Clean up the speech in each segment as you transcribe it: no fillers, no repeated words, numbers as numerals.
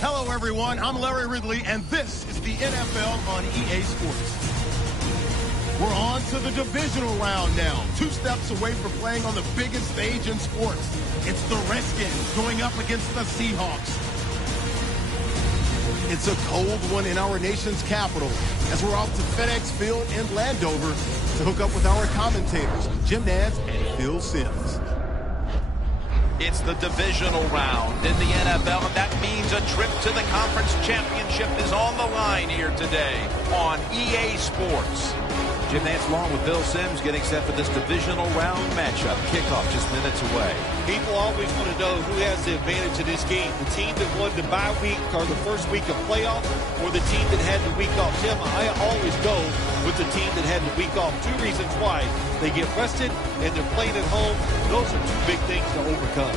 Hello, everyone. I'm Larry Ridley, and this is the NFL on EA Sports. We're on to the divisional round now. 2 steps away from playing on the biggest stage in sports. It's the Redskins going up against the Seahawks. It's a cold one in our nation's capital as we're off to FedEx Field in Landover to hook up with our commentators, Jim Nantz and Phil Simms. It's the divisional round in the NFL, and that means a trip to the conference championship is on the line here today on EA Sports. Jim Nantz along with Phil Simms getting set for this divisional round matchup. Kickoff just minutes away. People always want to know who has the advantage in this game. The team that won the bye week or the first week of playoff, or the team that had the week off. Jim, I always go with the team that had the week off. 2 reasons why. They get rested and they're playing at home. Those are 2 big things to overcome.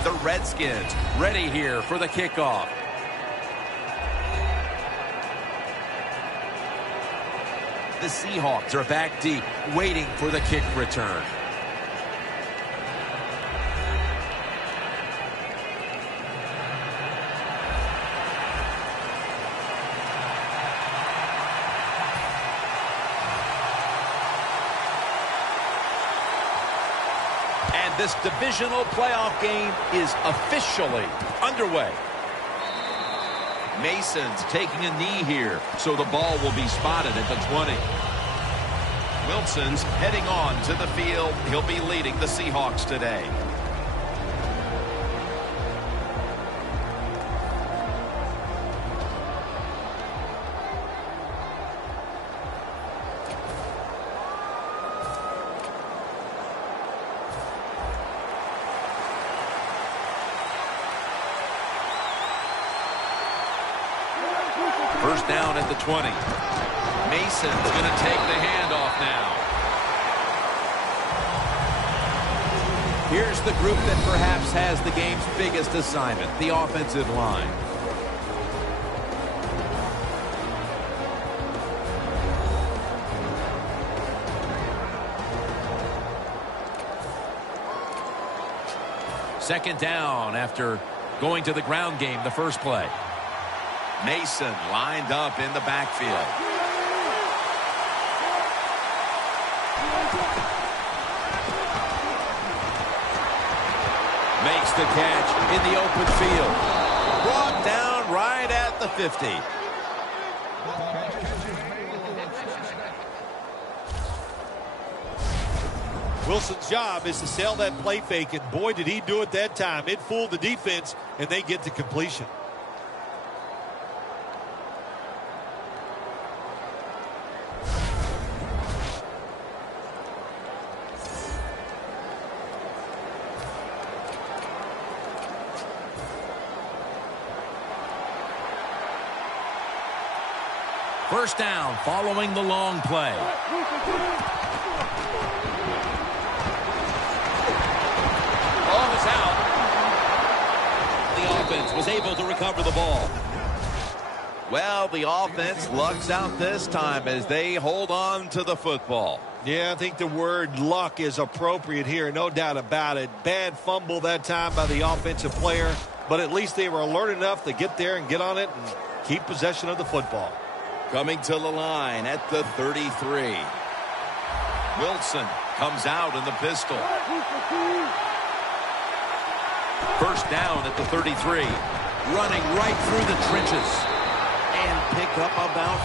The Redskins ready here for the kickoff. The Seahawks are back deep, waiting for the kick return. And this divisional playoff game is officially underway. Mason's taking a knee here, so the ball will be spotted at the 20. Wilson's heading on to the field. He'll be leading the Seahawks today. First down at the 20. Mason's going to take the handoff now. Here's the group that perhaps has the game's biggest assignment, the offensive line. Second down after going to the ground game the first play. Mason lined up in the backfield. Makes the catch in the open field. Brought down right at the 50. Wilson's job is to sell that play fake, and boy, did he do it that time. It fooled the defense, and they get to completion. First down following the long play. Ball is out. The offense was able to recover the ball. Well, the offense lucks out this time as they hold on to the football. Yeah, I think the word luck is appropriate here, no doubt about it. Bad fumble that time by the offensive player, but at least they were alert enough to get there and get on it and keep possession of the football. Coming to the line at the 33. Wilson comes out in the pistol. First down at the 33. Running right through the trenches. And pick up about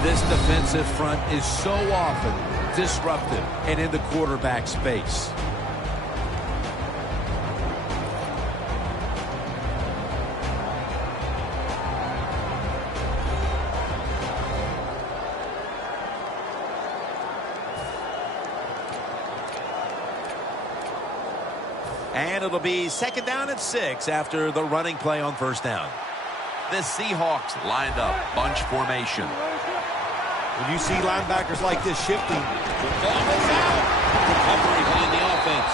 4. This defensive front is so often disruptive and in the quarterback space. And it'll be second down at 6 after the running play on first down. The Seahawks lined up, bunch formation. When you see linebackers like this shifting, the ball is out. Recovery by the offense.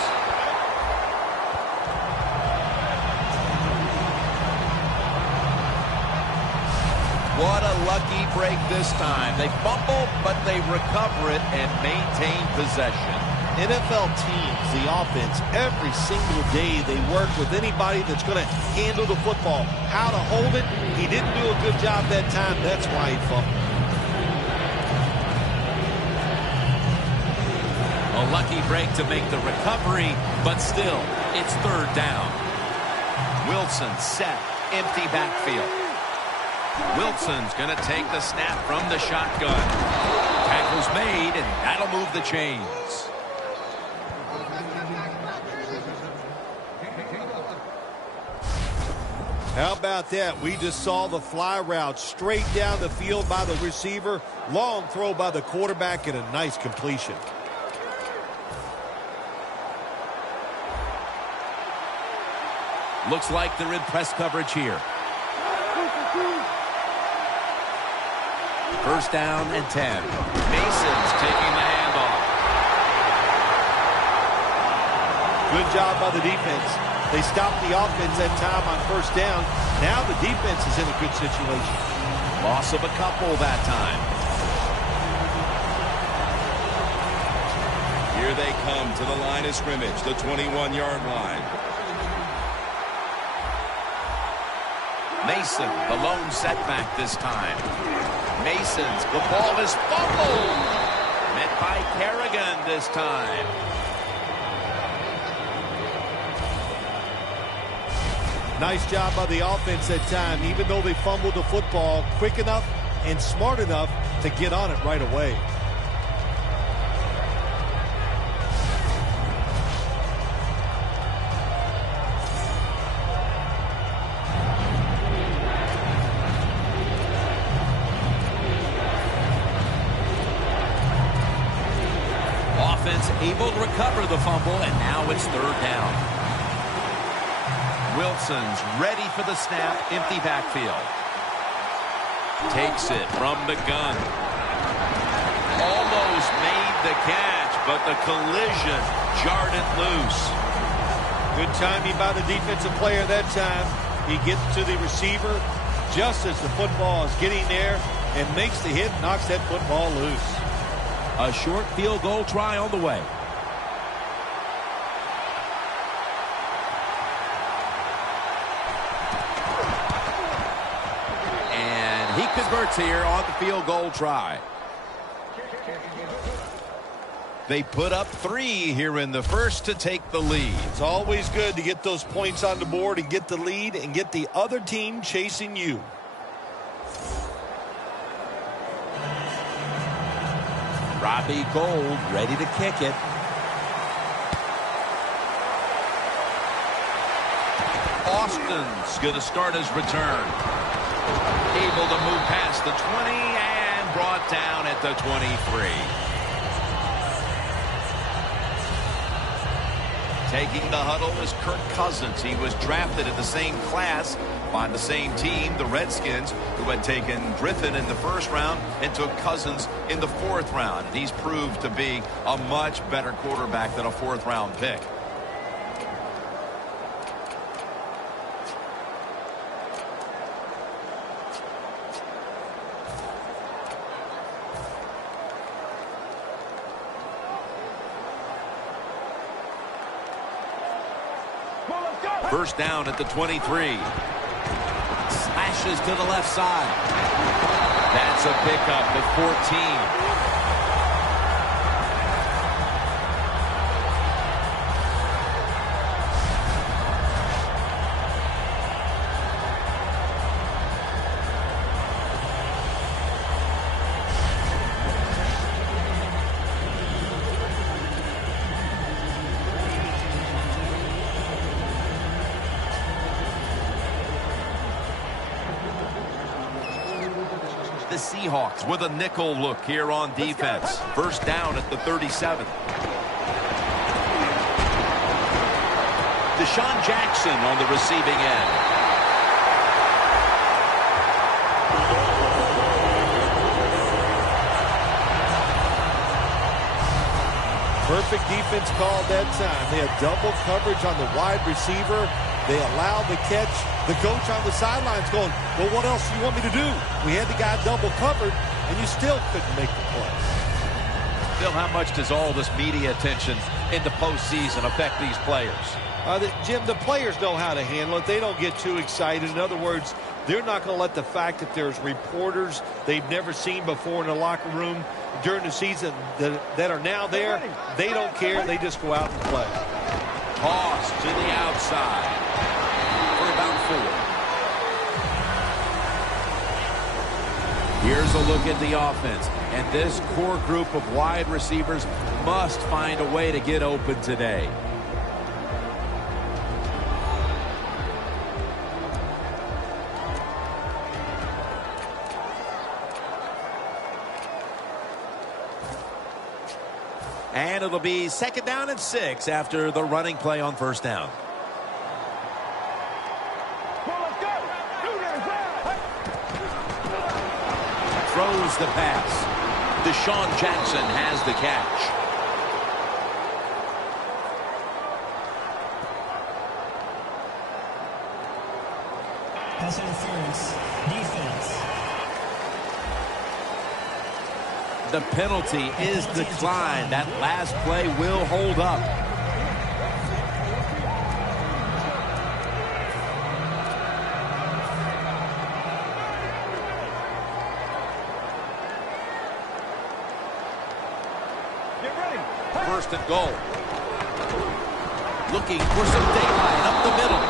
What a lucky break this time. They fumble, but they recover it and maintain possession. NFL teams, the offense, every single day they work with anybody that's going to handle the football. How to hold it, he didn't do a good job that time. That's why he fumbled. A lucky break to make the recovery, but still, it's third down. Wilson set, empty backfield. Wilson's going to take the snap from the shotgun. Tackle's made, and that'll move the chains. How about that? We just saw the fly route straight down the field by the receiver. Long throw by the quarterback and a nice completion. Looks like they're in press coverage here. First down and 10. Mason's taking the handoff. Good job by the defense. They stopped the offense that time on first down. Now the defense is in a good situation. Loss of a couple that time. Here they come to the line of scrimmage, the 21-yard line. Mason, the lone setback this time. Mason's, the ball is fumbled. Met by Kerrigan this time. Nice job by the offense that time, even though they fumbled the football quick enough and smart enough to get on it right away. Able to recover the fumble, and now it's third down. Wilson's ready for the snap, empty backfield. Takes it from the gun. Almost made the catch, but the collision jarred it loose. Good timing by the defensive player that time. He gets to the receiver just as the football is getting there and makes the hit, knocks that football loose. A short field goal try on the way. And he converts here on the field goal try. They put up 3 here in the first to take the lead. It's always good to get those points on the board and get the lead and get the other team chasing you. Robbie Gould ready to kick it. Austin's going to start his return. Able to move past the 20 and brought down at the 23. Taking the huddle is Kirk Cousins. He was drafted in the same class by the same team, the Redskins, who had taken Griffin in the first round and took Cousins in the 4th round. And he's proved to be a much better quarterback than a 4th-round pick. First down at the 23. Slashes to the left side. That's a pickup at 14. The Seahawks with a nickel look here on defense. First down at the 37. Deshaun Jackson on the receiving end. Perfect defense call that time. They had double coverage on the wide receiver. They allowed the catch. The coach on the sidelines going, well, what else do you want me to do? We had the guy double covered, and you still couldn't make the play. Phil, how much does all this media attention in the postseason affect these players? Jim, the players know how to handle it. They don't get too excited. In other words, they're not going to let the fact that there's reporters they've never seen before in the locker room during the season that are now there. They don't care. They just go out and play. Toss to the outside for about 4. Here's a look at the offense. And this core group of wide receivers must find a way to get open today. And it'll be 2nd down and 6 after the running play on 1st down. Throws the pass. Deshaun Jackson has the catch. Pass interference. Defense. The penalty is declined. That last play will hold up. First and goal. Looking for some daylight up the middle.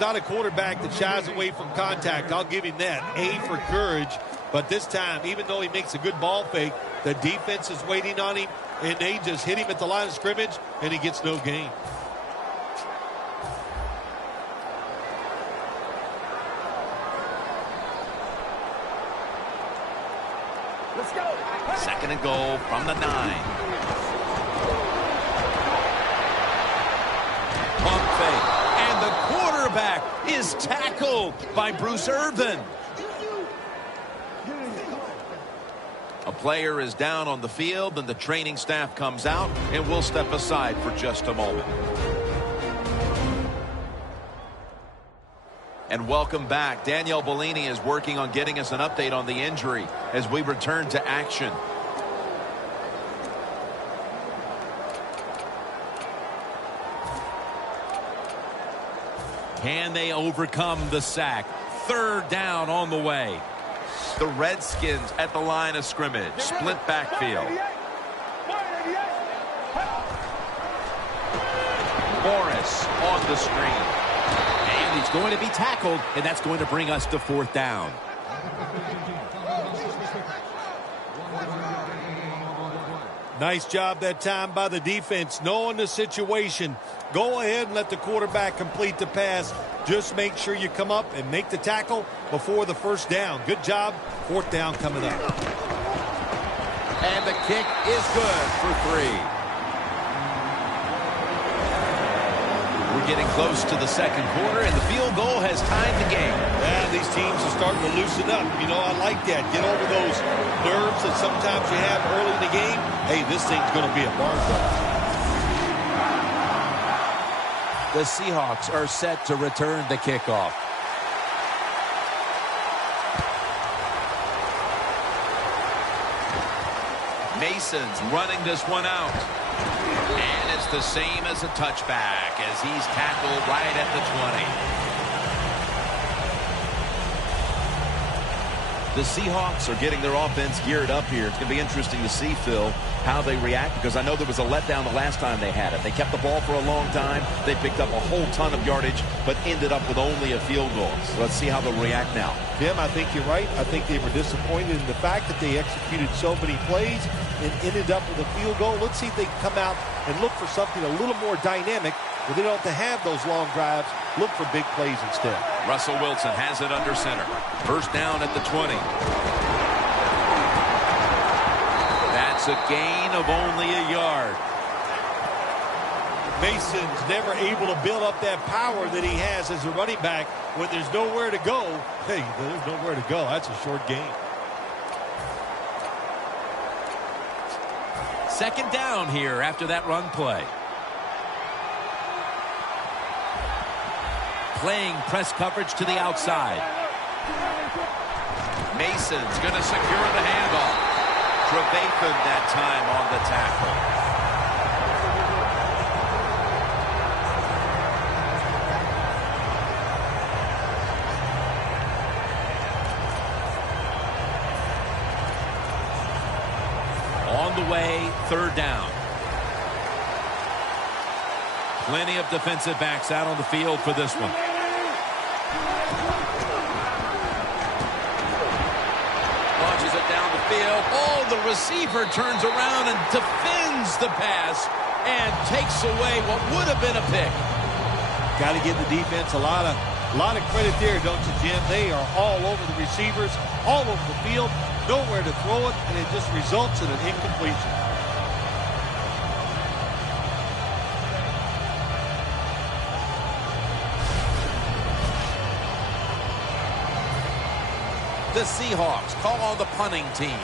Not a quarterback that shies away from contact. I'll give him that. A for courage. But this time, even though he makes a good ball fake, the defense is waiting on him, and they just hit him at the line of scrimmage, and he gets no gain. Let's go. 2nd and goal from the 9. Pump fake. And the quarterback is tackled by Bruce Irvin. A player is down on the field, and the training staff comes out, and we'll step aside for just a moment. And welcome back. Danielle Bellini is working on getting us an update on the injury as we return to action. Can they overcome the sack? 3rd down on the way. The Redskins at the line of scrimmage. Split backfield. Morris on the screen. And he's going to be tackled, and that's going to bring us to 4th down. Nice job that time by the defense, knowing the situation. Go ahead and let the quarterback complete the pass. Just make sure you come up and make the tackle before the 1st down. Good job. 4th down coming up. And the kick is good for 3. We're getting close to the 2nd quarter, and the field goal has tied the game. Yeah, these teams are starting to loosen up. You know, I like that. Get over those nerves that sometimes you have early in the game. Hey, this thing's going to be a barn burner. The Seahawks are set to return the kickoff. Mason's running this one out. And it's the same as a touchback as he's tackled right at the 20. The Seahawks are getting their offense geared up here. It's going to be interesting to see, Phil, how they react, because I know there was a letdown the last time they had it. They kept the ball for a long time. They picked up a whole ton of yardage, but ended up with only a field goal. So let's see how they'll react now. Jim, I think you're right. I think they were disappointed in the fact that they executed so many plays and ended up with a field goal. Let's see if they can come out and look for something a little more dynamic where they don't have to have those long drives. Look for big plays instead. Russell Wilson has it under center. 1st down at the 20. That's a gain of only a yard. Mason's never able to build up that power that he has as a running back. When there's nowhere to go, hey, there's nowhere to go. That's a short gain. 2nd down here after that run play. Playing press coverage to the outside. Mason's going to secure the handoff. Trevathan that time on the tackle. On the way, third down. Plenty of defensive backs out on the field for this one. Launches it down the field. Oh, the receiver turns around and defends the pass and takes away what would have been a pick. Got to give the defense a lot of credit there, don't you, Jim? They are all over the receivers, all over the field, nowhere to throw it, and it just results in an incompletion. The Seahawks call on the punting team.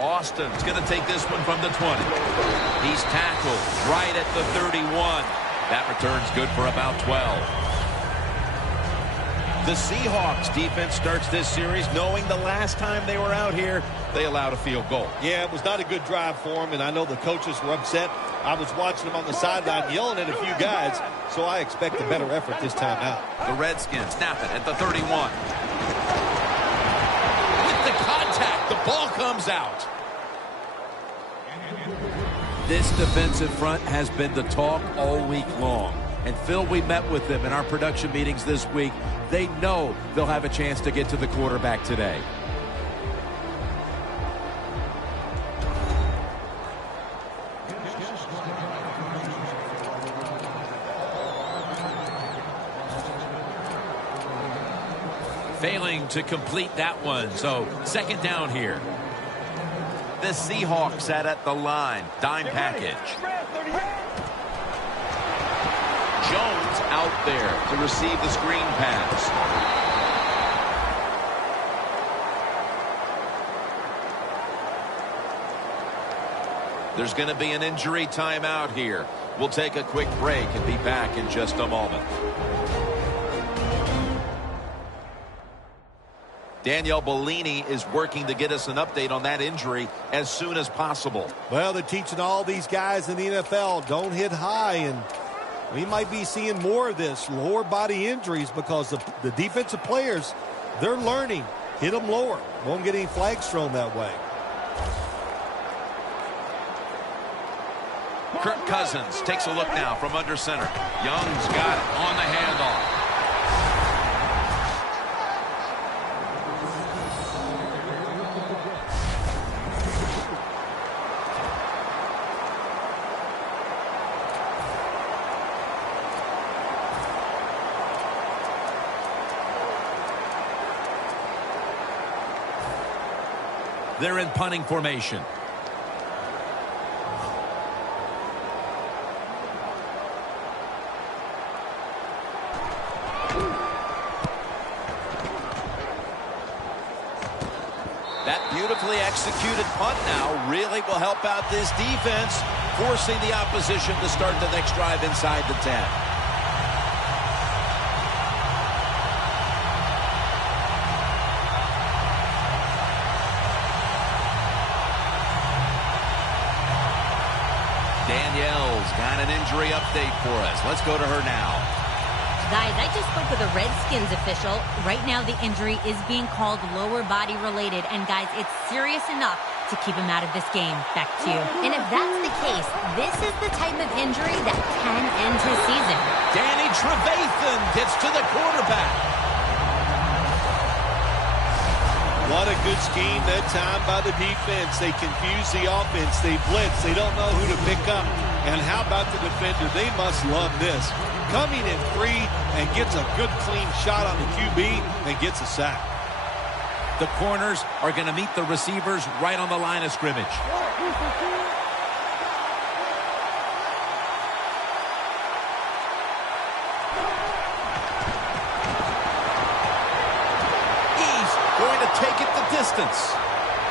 Austin's going to take this one from the 20. He's tackled right at the 31. That return's good for about 12. The Seahawks defense starts this series knowing the last time they were out here, they allowed a field goal. Yeah, it was not a good drive for them, and I know the coaches were upset. I was watching them on the sideline yelling at a few guys, so I expect a better effort this time out. The Redskins snap it at the 31. With the contact, the ball comes out. This defensive front has been the talk all week long. And Phil, we met with them in our production meetings this week. They know they'll have a chance to get to the quarterback today. Failing to complete that one, so second down here. The Seahawks set at the line. Dime package. Jones out there to receive the screen pass. There's going to be an injury timeout here. We'll take a quick break and be back in just a moment. Danielle Bellini is working to get us an update on that injury as soon as possible. Well, they're teaching all these guys in the NFL, don't hit high, and we might be seeing more of this, lower body injuries, because the defensive players, they're learning. Hit them lower. Won't get any flags thrown that way. Kirk Cousins takes a look now from under center. Young's got it on the handoff. They're in punting formation. That beautifully executed punt now really will help out this defense, forcing the opposition to start the next drive inside the 10. Danielle's got an injury update for us. Let's go to her now. Guys, I just spoke with a Redskins official. Right now, the injury is being called lower body related. And guys, it's serious enough to keep him out of this game. Back to you. And if that's the case, this is the type of injury that can end his season. Danny Trevathan gets to the quarterback. What a good scheme that time by the defense. They confuse the offense. They blitz. They don't know who to pick up. And how about the defender? They must love this. Coming in free and gets a good clean shot on the QB and gets a sack. The corners are going to meet the receivers right on the line of scrimmage. Going to take it the distance.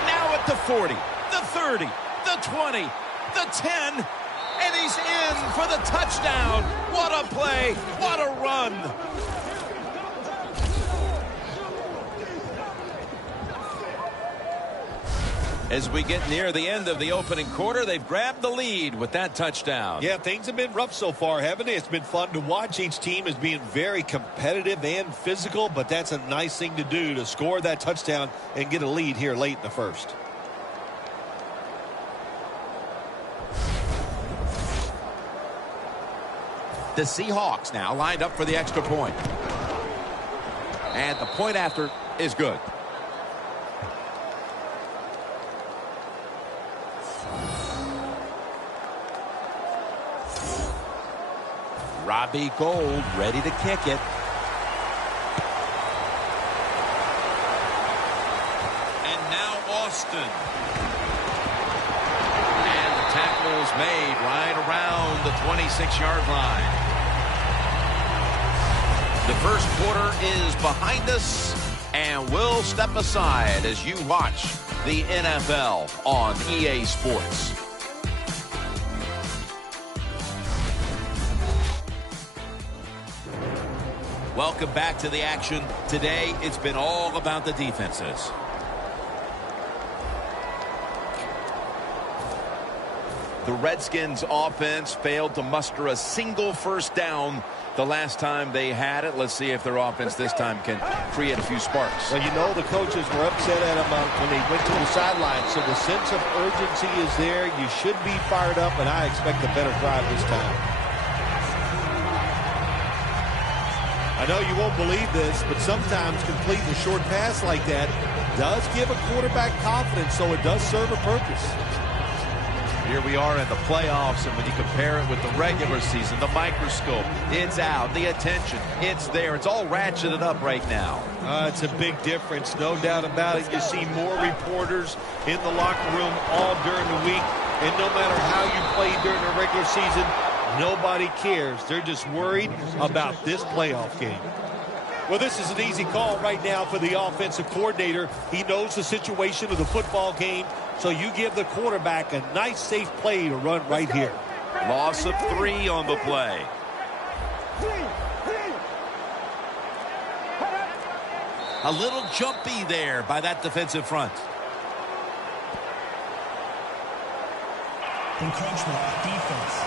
Now at the 40, the 30, the 20, the 10, and and he's in for the touchdown. What a play. What a run. As we get near the end of the opening quarter, they've grabbed the lead with that touchdown. Yeah, things have been rough so far, haven't they? It's been fun to watch. Each team is being very competitive and physical, but that's a nice thing to do, to score that touchdown and get a lead here late in the first. The Seahawks now lined up for the extra point. And the point after is good. Robbie Gould ready to kick it. And now Austin. And the tackle is made right around the 26-yard line. The first quarter is behind us, and we'll step aside as you watch the NFL on EA Sports. Welcome back to the action. Today, it's been all about the defenses. The Redskins offense failed to muster a single first down the last time they had it. Let's see if their offense this time can create a few sparks. Well, you know the coaches were upset at them when they went to the sideline, so the sense of urgency is there. You should be fired up, and I expect a better drive this time. I know you won't believe this, but sometimes completing a short pass like that does give a quarterback confidence, so it does serve a purpose. Here we are in the playoffs, and when you compare it with the regular season, the microscope, it's out, the attention, it's there. It's all ratcheted up right now. It's a big difference, no doubt about it. You see more reporters in the locker room all during the week, and no matter how you play during the regular season, nobody cares. They're just worried about this playoff game. Well, this is an easy call right now for the offensive coordinator. He knows the situation of the football game, so you give the quarterback a nice, safe play to run right here. Loss of 3 on the play. A little jumpy there by that defensive front. Encroachment, defense.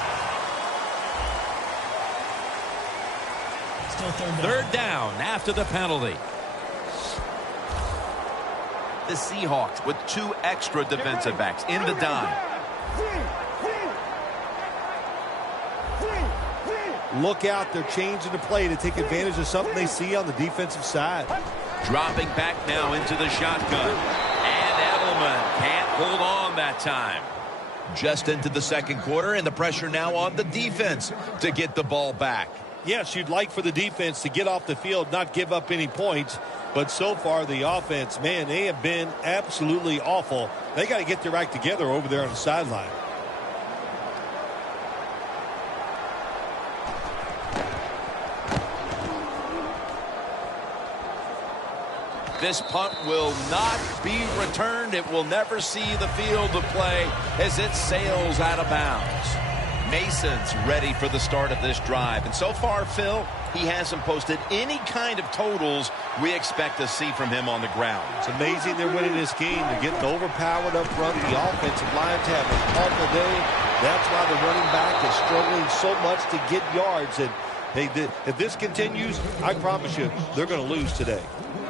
Still third down after the penalty. The Seahawks with 2 extra defensive backs in the dime. Look out, they're changing the play to take advantage of something they see on the defensive side. Dropping back now into the shotgun. And Edelman can't hold on that time. Just into the second quarter, and the pressure now on the defense to get the ball back. Yes, you'd like for the defense to get off the field, not give up any points. But so far, the offense, man, they have been absolutely awful. They got to get their act together over there on the sideline. This punt will not be returned. It will never see the field of play as it sails out of bounds. Mason's ready for the start of this drive. And so far, Phil, he hasn't posted any kind of totals we expect to see from him on the ground. It's amazing they're winning this game. They're getting overpowered up front. The offensive line's having an awful day. That's why the running back is struggling so much to get yards. And hey, if this continues, I promise you, they're going to lose today.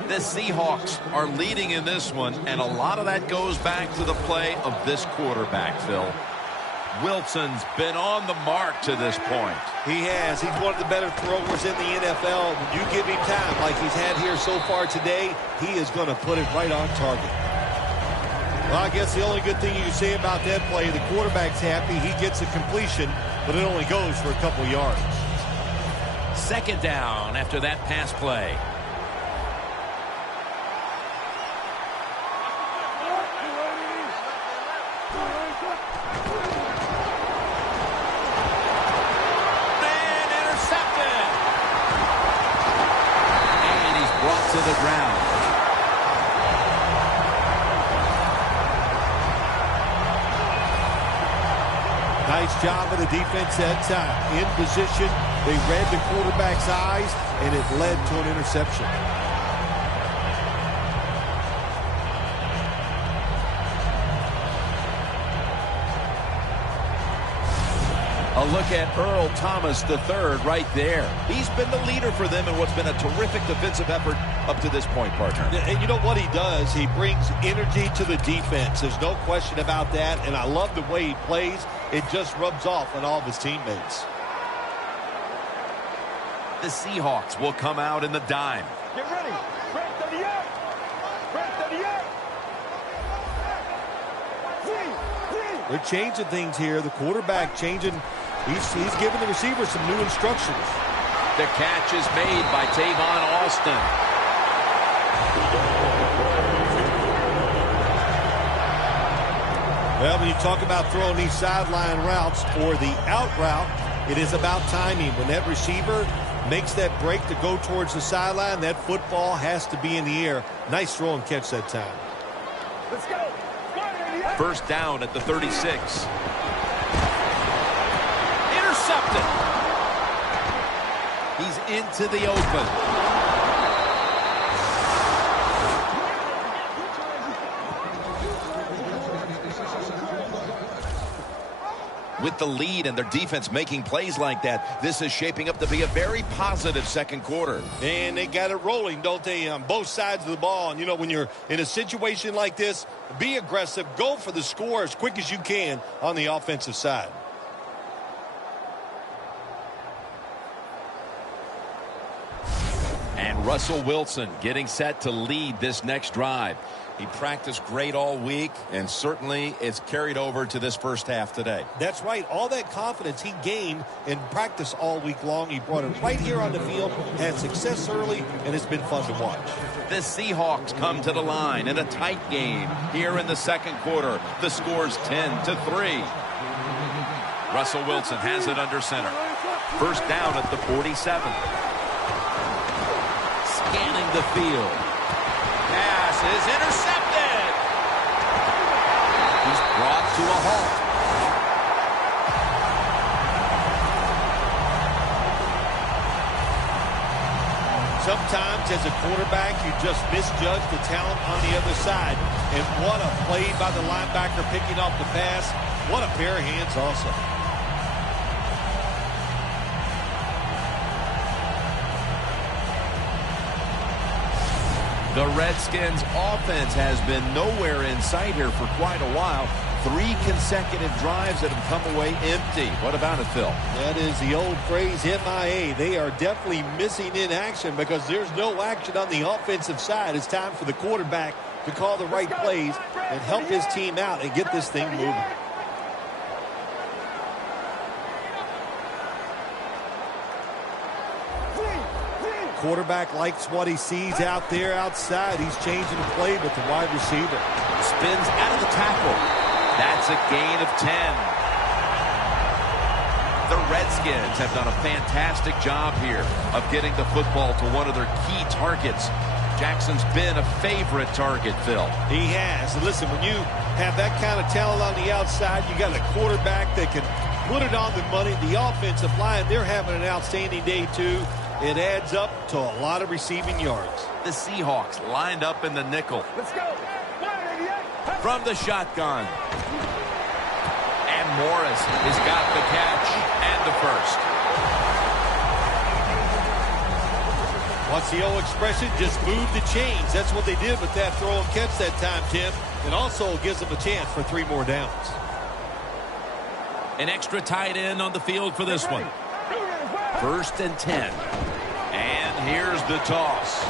The Seahawks are leading in this one, and a lot of that goes back to the play of this quarterback, Phil. Wilson's been on the mark to this point. He has. He's one of the better throwers in the NFL. When you give him time like he's had here so far today, he is going to put it right on target. Well, I guess the only good thing you can say about that play, the quarterback's happy. He gets a completion, but it only goes for a couple yards. Second down after that pass play. To the ground. Nice job of the defense that time. In position, they read the quarterback's eyes, and it led to an interception. A look at Earl Thomas III right there. He's been the leader for them in what's been a terrific defensive effort up to this point, partner. And you know what he does? He brings energy to the defense. There's no question about that, and I love the way he plays. It just rubs off on all of his teammates. The Seahawks will come out in the dime. Get ready. Break 38. Break 38. They're changing things here. The quarterback changing. He's giving the receiver some new instructions. The catch is made by Tavon Austin. Well, when you talk about throwing these sideline routes or the out route, it is about timing. When that receiver makes that break to go towards the sideline, that football has to be in the air. Nice throw and catch that time. Let's go. First down at the 36. Intercepted. He's into the open. With the lead and their defense making plays like that, this is shaping up to be a very positive second quarter. And they got it rolling, don't they, on both sides of the ball. And, you know, when you're in a situation like this, be aggressive. Go for the score as quick as you can on the offensive side. And Russell Wilson getting set to lead this next drive. He practiced great all week, and certainly it's carried over to this first half today. That's right. All that confidence he gained in practice all week long, he brought it right here on the field, had success early, and it's been fun to watch. The Seahawks come to the line in a tight game here in the second quarter. The score's 10-3. Russell Wilson has it under center. First down at the 47. Scanning the field. Pass is intercepted. He's brought to a halt. Sometimes as a quarterback, you just misjudge the talent on the other side. And what a play by the linebacker picking off the pass. What a pair of hands also. The Redskins offense has been nowhere in sight here for quite a while. 3 consecutive drives that have come away empty. What about it, Phil? That is the old phrase, MIA. They are definitely missing in action because there's no action on the offensive side. It's time for the quarterback to call the right plays and help his team out and get this thing moving. Quarterback likes what he sees out there outside. He's changing the play with the wide receiver. Spins out of the tackle. That's a gain of 10. The Redskins have done a fantastic job here of getting the football to one of their key targets. Jackson's been a favorite target, Phil. He has. And listen, when you have that kind of talent on the outside, you got a quarterback that can put it on the money. The offensive line, they're having an outstanding day too. It adds up to a lot of receiving yards. The Seahawks lined up in the nickel. Let's go. From the shotgun. And Morris has got the catch and the first. What's the old expression? Just move the chains. That's what they did with that throw and catch that time, Tim. It also gives them a chance for 3 more downs. An extra tight end on the field for this one. First and 10. And here's the toss.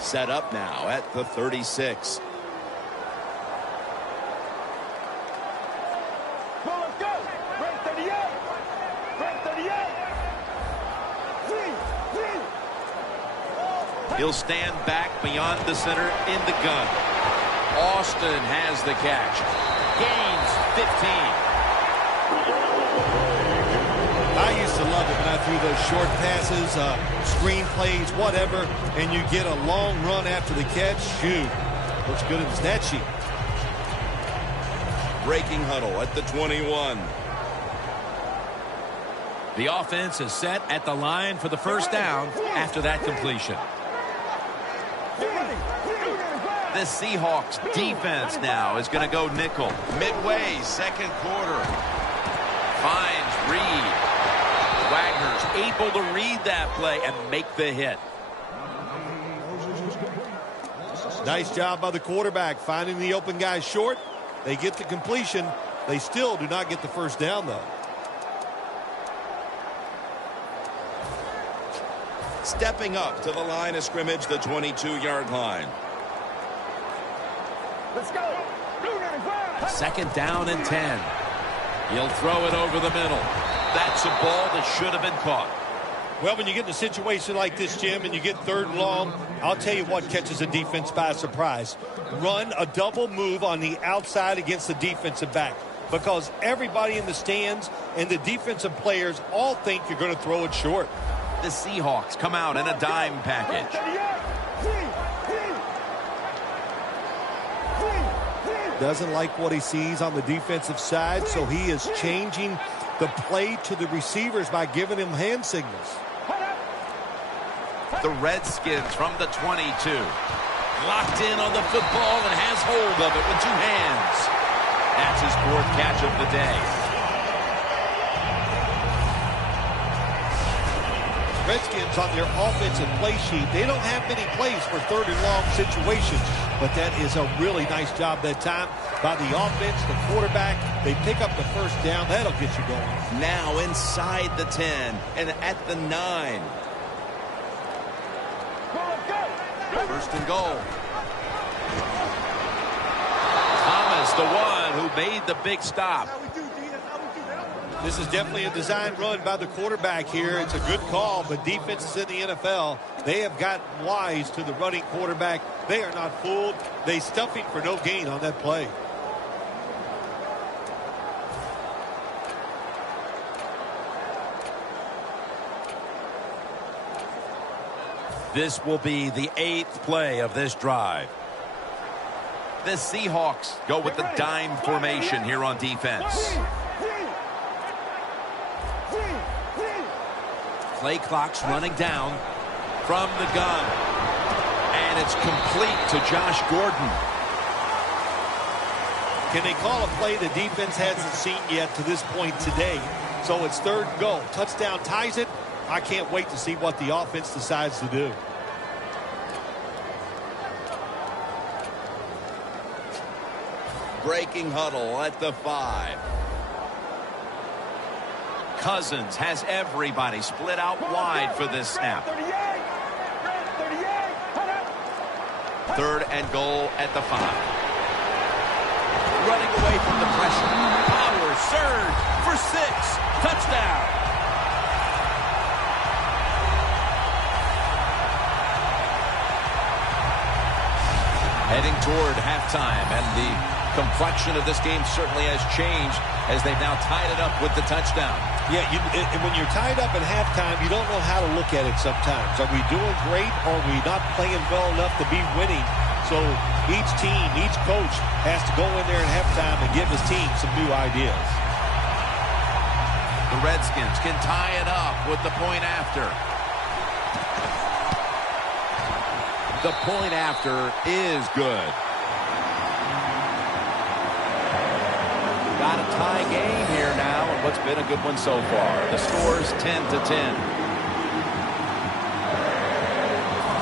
Set up now at the 36. Well, let's go. Break 38. Break 38. He'll stand back beyond the center in the gun. Austin has the catch. Gains 15. I used to love it when I threw those short passes, screen plays, whatever, and you get a long run after the catch. Shoot, looks good in the stat sheet. Breaking huddle at the 21. The offense is set at the line for the first down after that completion. The Seahawks defense now is going to go nickel. Midway, second quarter. Finds Reed. Wagner's able to read that play and make the hit. Nice job by the quarterback finding the open guy short. They get the completion. They still do not get the first down, though. Stepping up to the line of scrimmage, the 22-yard line. Let's go. Second down and 10. He'll throw it over the middle. That's a ball that should have been caught. Well, when you get in a situation like this, Jim, and you get third and long, I'll tell you what catches a defense by surprise. Run a double move on the outside against the defensive back, because everybody in the stands and the defensive players all think you're going to throw it short. The Seahawks come out in a dime package. Doesn't like what he sees on the defensive side, so he is changing the play to the receivers by giving him hand signals. The Redskins from the 22. Locked in on the football and has hold of it with two hands. That's his fourth catch of the day. Redskins on their offensive play sheet, they don't have many plays for third and long situations, but that is a really nice job that time by the offense, the quarterback. They pick up the first down. That'll get you going. Now inside the 10 and at the 9. First and goal. Thomas, the one who made the big stop. This is definitely a design run by the quarterback here. It's a good call, but defenses in the NFL, they have gotten wise to the running quarterback. They are not fooled. They stuff him for no gain on that play. This will be the 8th play of this drive. The Seahawks go with the dime formation here on defense. Play clock's running down from the gun. And it's complete to Josh Gordon. Can they call a play the defense hasn't seen yet to this point today? So it's third and goal. Touchdown ties it. I can't wait to see what the offense decides to do. Breaking huddle at the 5. Cousins has everybody split out wide for this snap. Third and goal at the 5. Running away from the pressure. Power surge for 6. Touchdown. Heading toward halftime, and the complexion of this game certainly has changed as they've now tied it up with the touchdown. Yeah, when you're tied up at halftime, you don't know how to look at it sometimes. Are we doing great, or are we not playing well enough to be winning? So each team, each coach has to go in there at halftime and give his team some new ideas. The Redskins can tie it up with the point after. The point after is good. Got a tie game here now, and what's been a good one so far. The score's 10-10.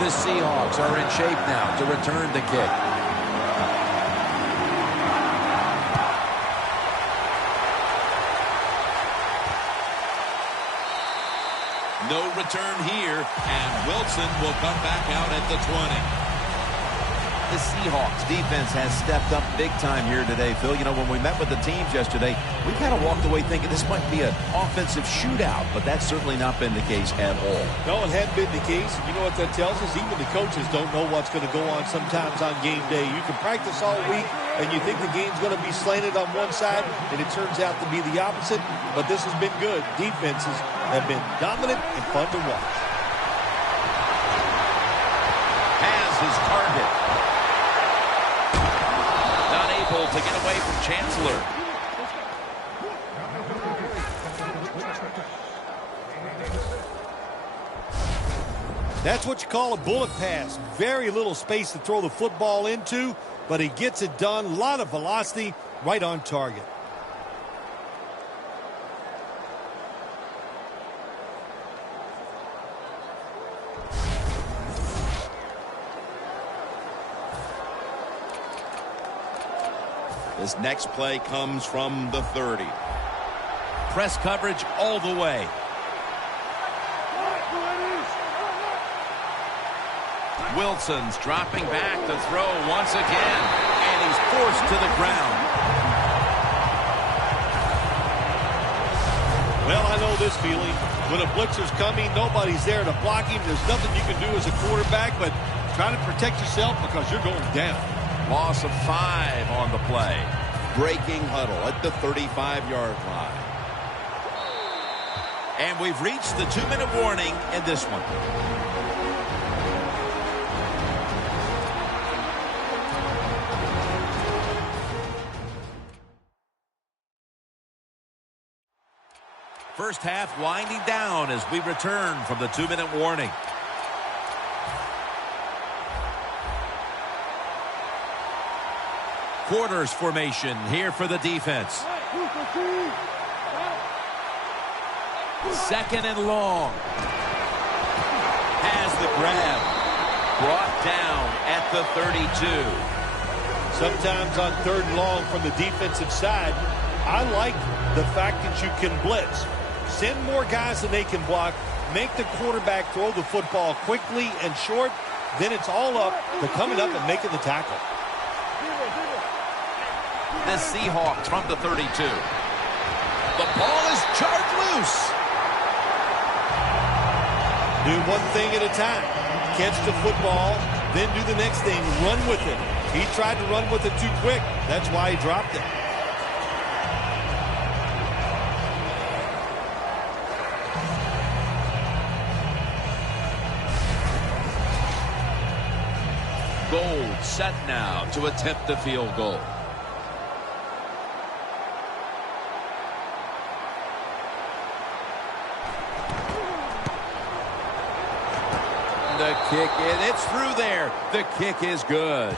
The Seahawks are in shape now to return the kick. No return here, and Wilson will come back out at the 20. The Seahawks defense has stepped up big time here today, Phil. You know, when we met with the teams yesterday, we kind of walked away thinking this might be an offensive shootout, but that's certainly not been the case at all. No, it hadn't been the case. You know what that tells us? Even the coaches don't know what's going to go on sometimes on game day. You can practice all week, and you think the game's going to be slanted on one side, and it turns out to be the opposite. But this has been good. Defenses have been dominant and fun to watch. Has his target. Not able to get away from Chancellor. That's what you call a bullet pass. Very little space to throw the football into, but he gets it done. A lot of velocity, right on target. This next play comes from the 30. Press coverage all the way. Wilson's dropping back to throw once again, and he's forced to the ground. Well, I know this feeling. When a blitzer's coming, nobody's there to block him. There's nothing you can do as a quarterback, but try to protect yourself because you're going down. Loss of 5 on the play. Breaking huddle at the 35-yard line. And we've reached the 2-minute warning in this one. First half winding down as we return from the 2-minute warning. Quarters formation here for the defense. Second and long. Has the grab. Brought down at the 32. Sometimes on 3rd and long from the defensive side, I like the fact that you can blitz. Send more guys than they can block. Make the quarterback throw the football quickly and short. Then it's all up to coming up and making the tackle. The Seahawks from the 32. The ball is charged loose. Do one thing at a time. Catch the football, then do the next thing. Run with it. He tried to run with it too quick. That's why he dropped it. Gold set now to attempt the field goal. The kick, it's through there. The kick is good.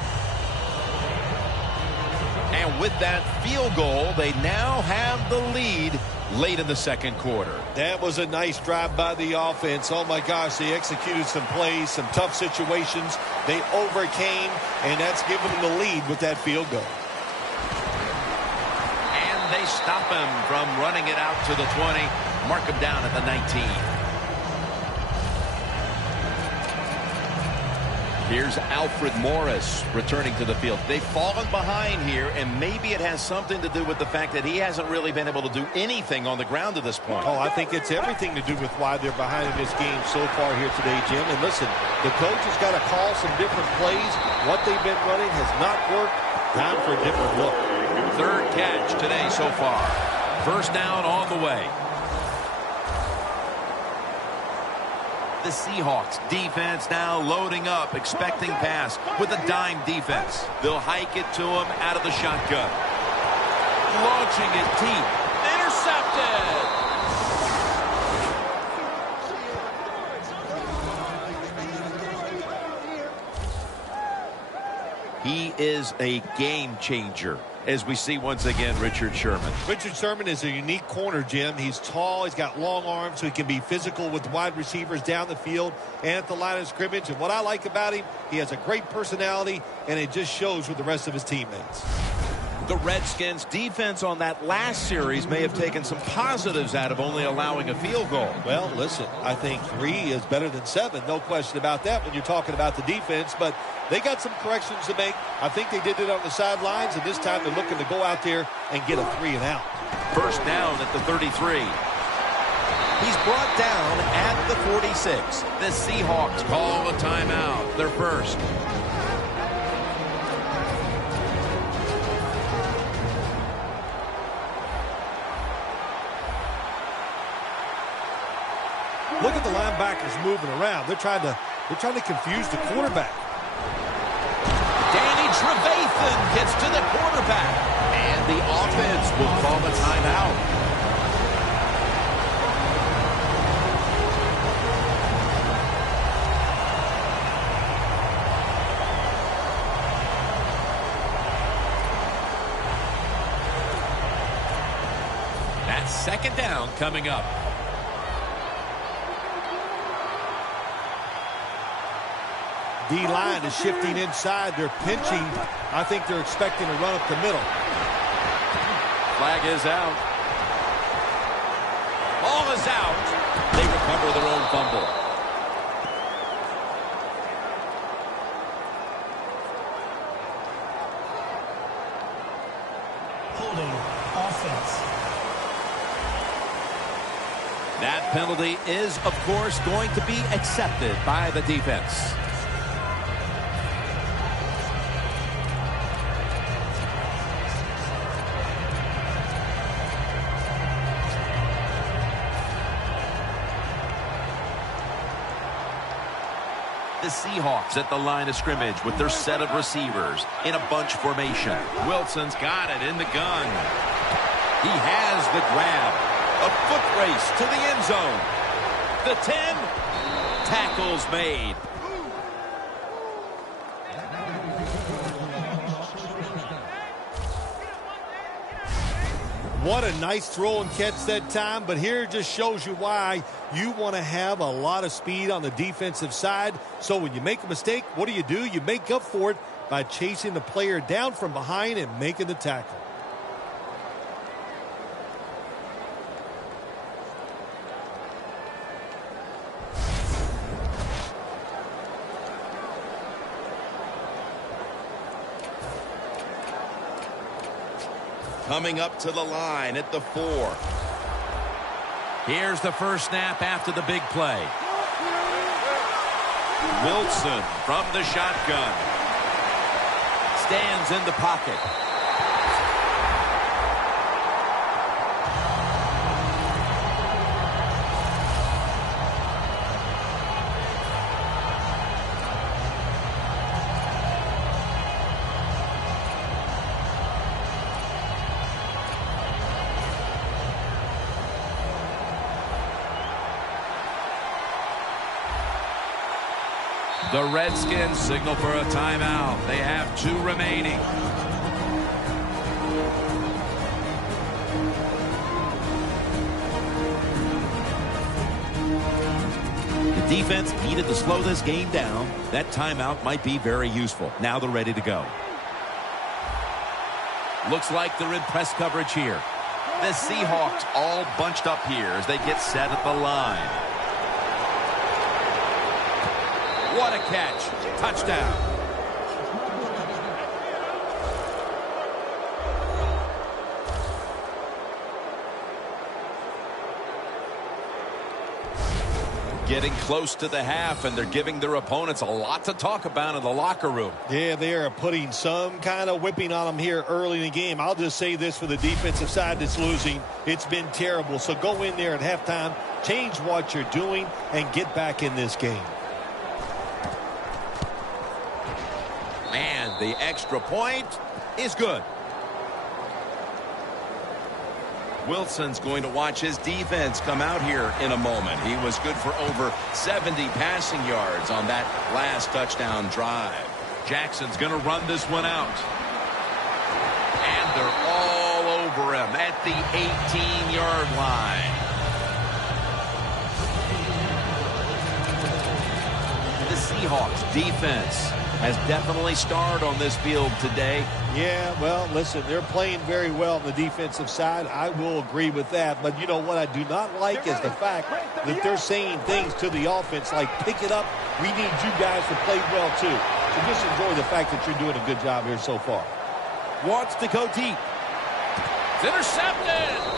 And with that field goal, they now have the lead late in the second quarter. That was a nice drive by the offense. Oh, my gosh, they executed some plays, some tough situations. They overcame, and that's given them the lead with that field goal. And they stop him from running it out to the 20. Mark him down at the 19. Here's Alfred Morris returning to the field. They've fallen behind here, and maybe it has something to do with the fact that he hasn't really been able to do anything on the ground to this point. Oh, I think it's everything to do with why they're behind in this game so far here today, Jim. And listen, the coach has got to call some different plays. What they've been running has not worked. Time for a different look. Third catch today so far. First down on the way. The Seahawks defense now loading up, expecting pass with a dime defense. They'll hike it to him out of the shotgun. Launching it deep. Intercepted. He is a game changer, as we see once again Richard Sherman. Richard Sherman is a unique corner, Jim. He's tall. He's got long arms, so he can be physical with wide receivers down the field and at the line of scrimmage. And what I like about him, he has a great personality, and it just shows with the rest of his teammates. The Redskins defense on that last series may have taken some positives out of only allowing a field goal. Well, listen, I think 3 is better than 7. No question about that when you're talking about the defense. But they got some corrections to make. I think they did it on the sidelines, and this time they're looking to go out there and get a 3 and out. First down at the 33. He's brought down at the 46. The Seahawks call a timeout. Their first. linebackers moving around. They're trying to confuse the quarterback. Danny Trevathan gets to the quarterback. And the offense will call a timeout. That's second down coming up. D-line is shifting inside. They're pinching. I think they're expecting to run up the middle. Flag is out. Ball is out. They recover their own fumble. Holding offense. That penalty is, of course, going to be accepted by the defense. The Seahawks at the line of scrimmage with their set of receivers in a bunch formation. Wilson's got it in the gun. He has the grab. A foot race to the end zone. The 10. Tackles made. What a nice throw and catch that time, but here it just shows you why you want to have a lot of speed on the defensive side. So when you make a mistake, what do? You make up for it by chasing the player down from behind and making the tackle. Coming up to the line at the 4. Here's the first snap after the big play. Wilson from the shotgun. Stands in the pocket. The Redskins signal for a timeout. They have 2 remaining. The defense needed to slow this game down. That timeout might be very useful. Now they're ready to go. Looks like they're in press coverage here. The Seahawks all bunched up here as they get set at the line. What a catch. Touchdown. Getting close to the half, and they're giving their opponents a lot to talk about in the locker room. Yeah, they are putting some kind of whipping on them here early in the game. I'll just say this for the defensive side that's losing. It's been terrible. So go in there at halftime, change what you're doing, and get back in this game. And the extra point is good. Wilson's going to watch his defense come out here in a moment. He was good for over 70 passing yards on that last touchdown drive. Jackson's going to run this one out. And they're all over him at the 18-yard line. The Seahawks defense has definitely starred on this field today. Yeah, well, listen, they're playing very well on the defensive side. I will agree with that. But you know what I do not like is the fact that they're saying things to the offense like, pick it up. We need you guys to play well, too. So just enjoy the fact that you're doing a good job here so far. Wants to go deep. It's intercepted.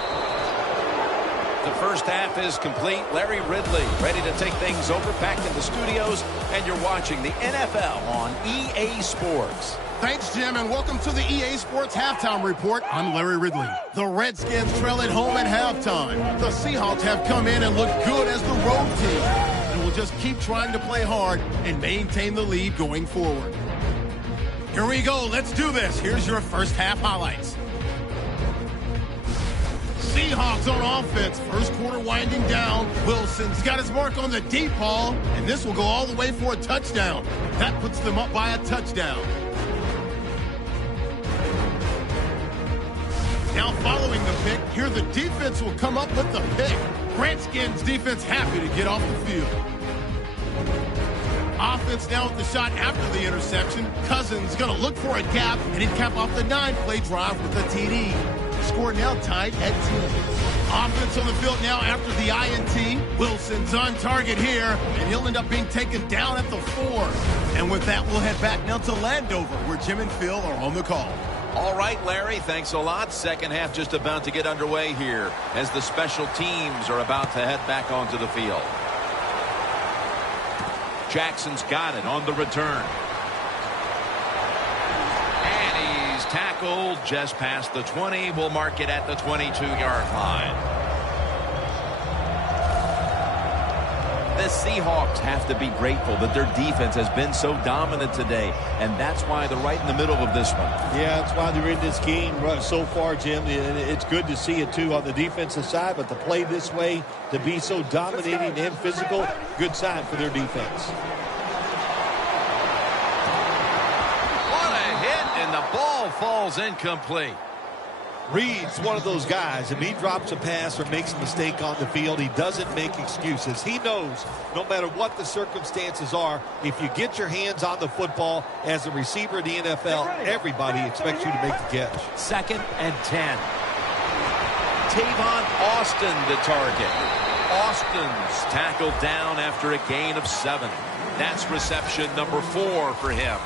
The first half is complete. Larry Ridley ready to take things over back in the studios, and you're watching the NFL on EA Sports. Thanks, Jim, and welcome to the EA Sports Halftime Report. I'm Larry Ridley. The Redskins trail at home at halftime. The Seahawks have come in and looked good as the road team. and will just keep trying to play hard and maintain the lead going forward. Here we go. Let's do this. Here's your first half highlights. Seahawks on offense. First quarter winding down. Wilson's got his mark on the deep ball, and this will go all the way for a touchdown. That puts them up by a touchdown. Now following the pick, here the defense will come up with the pick. Redskins defense happy to get off the field. Offense now with the shot after the interception. Cousins going to look for a gap, and he'd cap off the 9-play drive with a TD. Score now tied at 10. Offense on the field now after the INT. Wilson's on target here, and he'll end up being taken down at the 4. And with that, we'll head back now to Landover, where Jim and Phil are on the call. All right, Larry, thanks a lot. Second half just about to get underway here as the special teams are about to head back onto the field. Jackson's got it on the return. And he's tackled just past the 20. We'll mark it at the 22-yard line. The Seahawks have to be grateful that their defense has been so dominant today, and that's why they're right in the middle of this one. Yeah, that's why they're in this game so far, Jim. It's good to see it, too, on the defensive side, but to play this way, to be so dominating and physical, good sign for their defense. What a hit, and the ball falls incomplete. Reed's one of those guys. If he drops a pass or makes a mistake on the field, he doesn't make excuses. He knows no matter what the circumstances are, if you get your hands on the football as a receiver in the NFL, everybody expects you to make the catch. 2nd and 10. Tavon Austin the target. Austin's tackled down after a gain of 7. That's reception number 4 for him.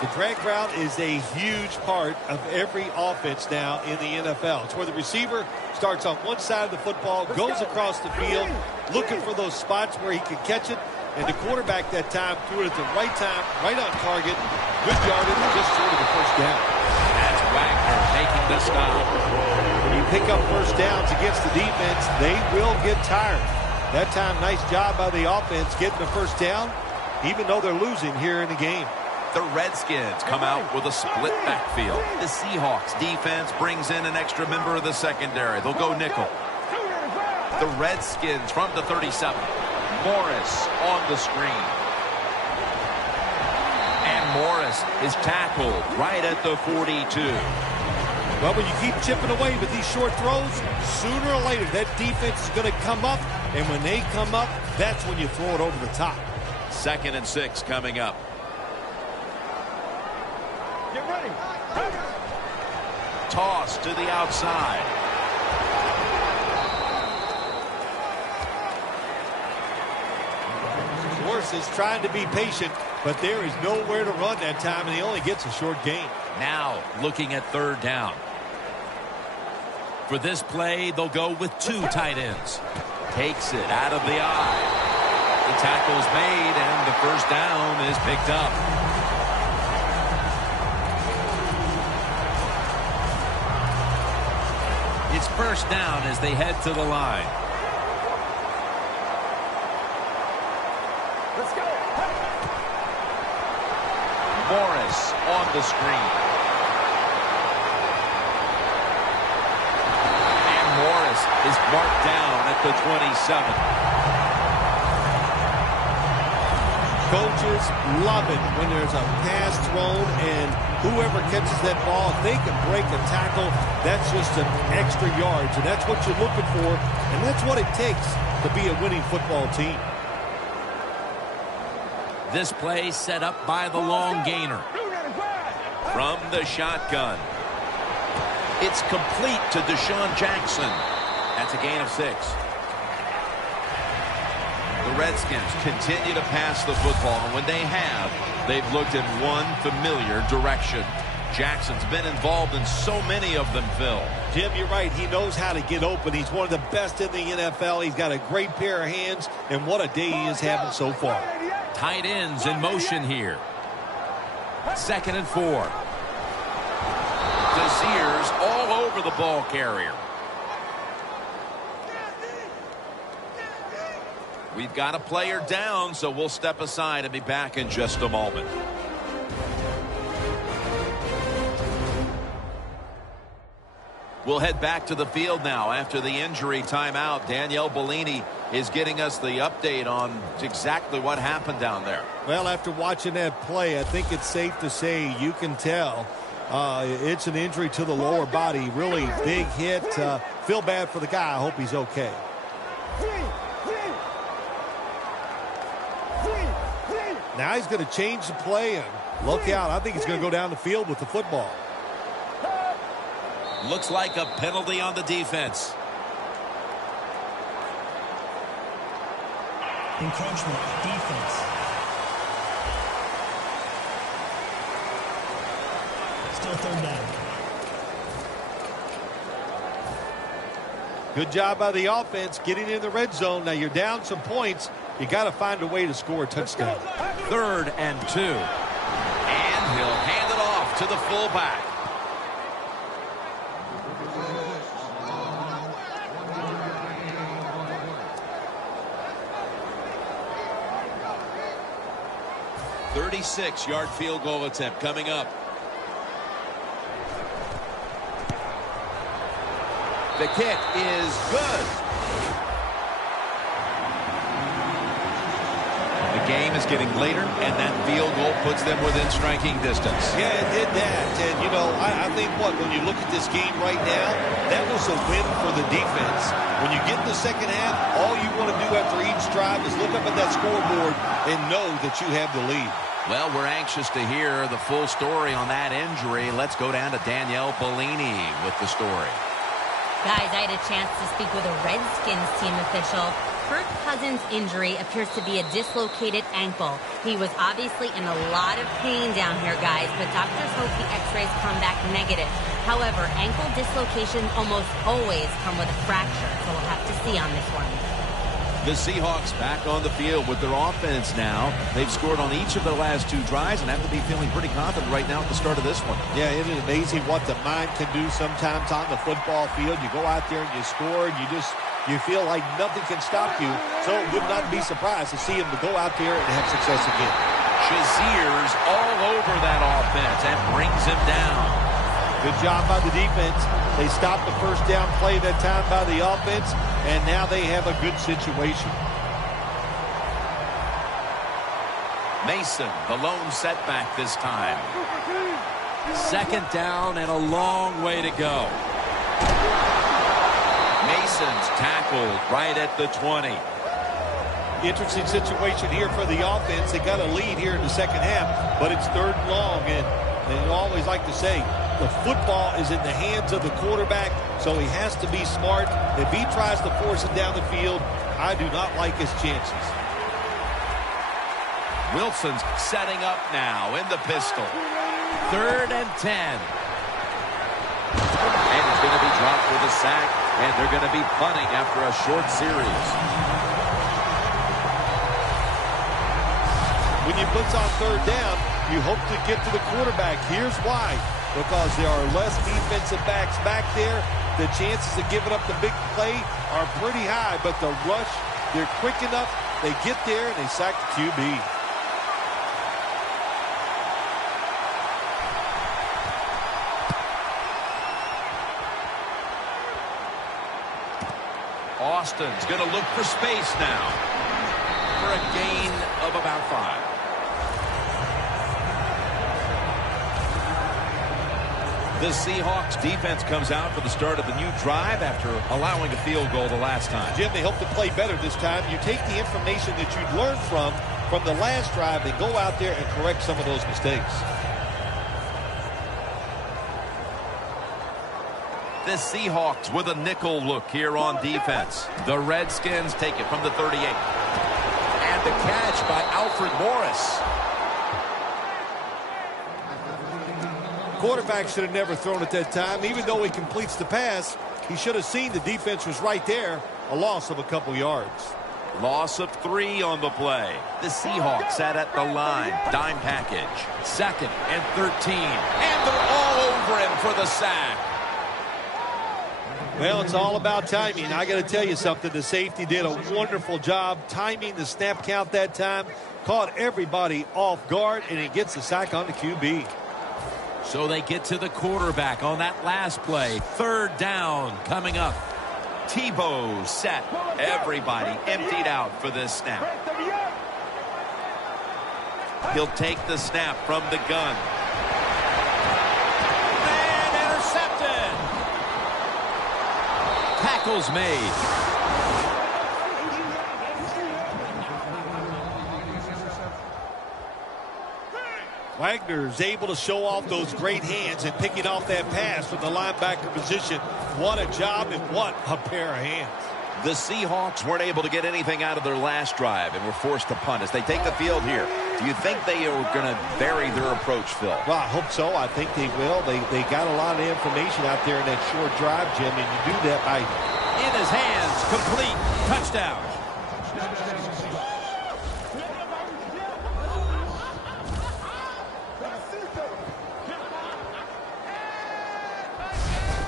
The drag route is a huge part of every offense now in the NFL. It's where the receiver starts on one side of the football, goes across the field, looking for those spots where he can catch it, and the quarterback that time threw it at the right time, right on target, good yardage, just short of the first down. That's Wagner making the stop. When you pick up first downs against the defense, they will get tired. That time, nice job by the offense getting the first down, even though they're losing here in the game. The Redskins come out with a split backfield. The Seahawks defense brings in an extra member of the secondary. They'll go nickel. The Redskins from the 37. Morris on the screen. And Morris is tackled right at the 42. Well, when you keep chipping away with these short throws, sooner or later that defense is going to come up. And when they come up, that's when you throw it over the top. 2nd and 6 coming up. Get ready. Toss to the outside. Morris is trying to be patient, but there is nowhere to run that time, and he only gets a short gain. Now looking at 3rd down. For this play, they'll go with 2 tight ends. Takes it out of the eye. The tackle's made, and the first down is picked up. It's first down as they head to the line. Let's go. Morris on the screen. And Morris is marked down at the 27. Coaches love it when there's a pass thrown and whoever catches that ball, if they can break a tackle, that's just an extra yards, and that's what you're looking for, and that's what it takes to be a winning football team. This play set up by the long gainer. From the shotgun. It's complete to Deshaun Jackson. That's a gain of 6. The Redskins continue to pass the football, and when they have, they've looked in one familiar direction. Jackson's been involved in so many of them, Phil. Jim, you're right. He knows how to get open. He's one of the best in the NFL. He's got a great pair of hands, and what a day he is having so far. Tight ends in motion here. 2nd and 4. Desir's all over the ball carrier. We've got a player down, so we'll step aside and be back in just a moment. We'll head back to the field now after the injury timeout. Danielle Bellini is getting us the update on exactly what happened down there. Well, after watching that play, I think it's safe to say you can tell it's an injury to the lower body. Really big hit. Feel bad for the guy. I hope he's okay. Now he's going to change the play and look out. I think he's going to go down the field with the football. Looks like a penalty on the defense. Encroachment, defense. Still third down. Good job by the offense getting in the red zone. Now you're down some points. You got to find a way to score a touchdown. 3rd and 2. And he'll hand it off to the fullback. Yard field goal attempt coming up. The kick is good. The game is getting later, and that field goal puts them within striking distance. Yeah, it did that. And, you know, I think when you look at this game right now, that was a win for the defense. When you get in the second half, all you want to do after each drive is look up at that scoreboard and know that you have the lead. Well, we're anxious to hear the full story on that injury. Let's go down to Danielle Bellini with the story. Guys, I had a chance to speak with a Redskins team official. Kirk Cousins' injury appears to be a dislocated ankle. He was obviously in a lot of pain down here, guys, but doctors hope the x-rays come back negative. However, ankle dislocations almost always come with a fracture, so we'll have to see on this one. The Seahawks back on the field with their offense now. They've scored on each of the last 2 drives and have to be feeling pretty confident right now at the start of this one. Yeah, it is amazing what the mind can do sometimes on the football field. You go out there and you score, and you feel like nothing can stop you. So it would not be surprised to see him to go out there and have success again. Shazier's all over that offense and brings him down. Good job by the defense. They stopped the first down play that time by the offense, and now they have a good situation. Mason, the lone setback this time. 2nd down and a long way to go. Mason's tackled right at the 20. Interesting situation here for the offense. They got a lead here in the second half, but it's 3rd and long, and you always like to say, the football is in the hands of the quarterback, so he has to be smart. If he tries to force it down the field, I do not like his chances. Wilson's setting up now in the pistol. 3rd and 10. And he's going to be dropped with a sack, and they're going to be punting after a short series. When you blitz on 3rd down, you hope to get to the quarterback. Here's why. Because there are less defensive backs back there. The chances of giving up the big play are pretty high, but the rush, they're quick enough. They get there, and they sack the QB. Austin's going to look for space now for a gain of about 5. The Seahawks defense comes out for the start of the new drive after allowing a field goal the last time. Jim, they hope to play better this time. You take the information that you'd learned from the last drive and go out there and correct some of those mistakes. The Seahawks with a nickel look here on defense. The Redskins take it from the 38. And the catch by Alfred Morris. Quarterback should have never thrown at that time. Even though he completes the pass, he should have seen the defense was right there. A loss of a couple yards. Loss of 3 on the play. The Seahawks sat at the line. Dime package. 2nd and 13. And they're all over him for the sack. Well, it's all about timing. I got to tell you something. The safety did a wonderful job timing the snap count that time. Caught everybody off guard, and he gets the sack on the QB. So they get to the quarterback on that last play. Third down coming up. Tebow set. Everybody emptied out for this snap. He'll take the snap from the gun. And intercepted. Tackles made. Wagner's able to show off those great hands and picking off that pass from the linebacker position. What a job and what a pair of hands. The Seahawks weren't able to get anything out of their last drive and were forced to punt as they take the field here. Do you think they are going to vary their approach, Phil? Well, I hope so. I think they will. They got a lot of information out there in that short drive, Jim, and you do that by... In his hands, complete, touchdown.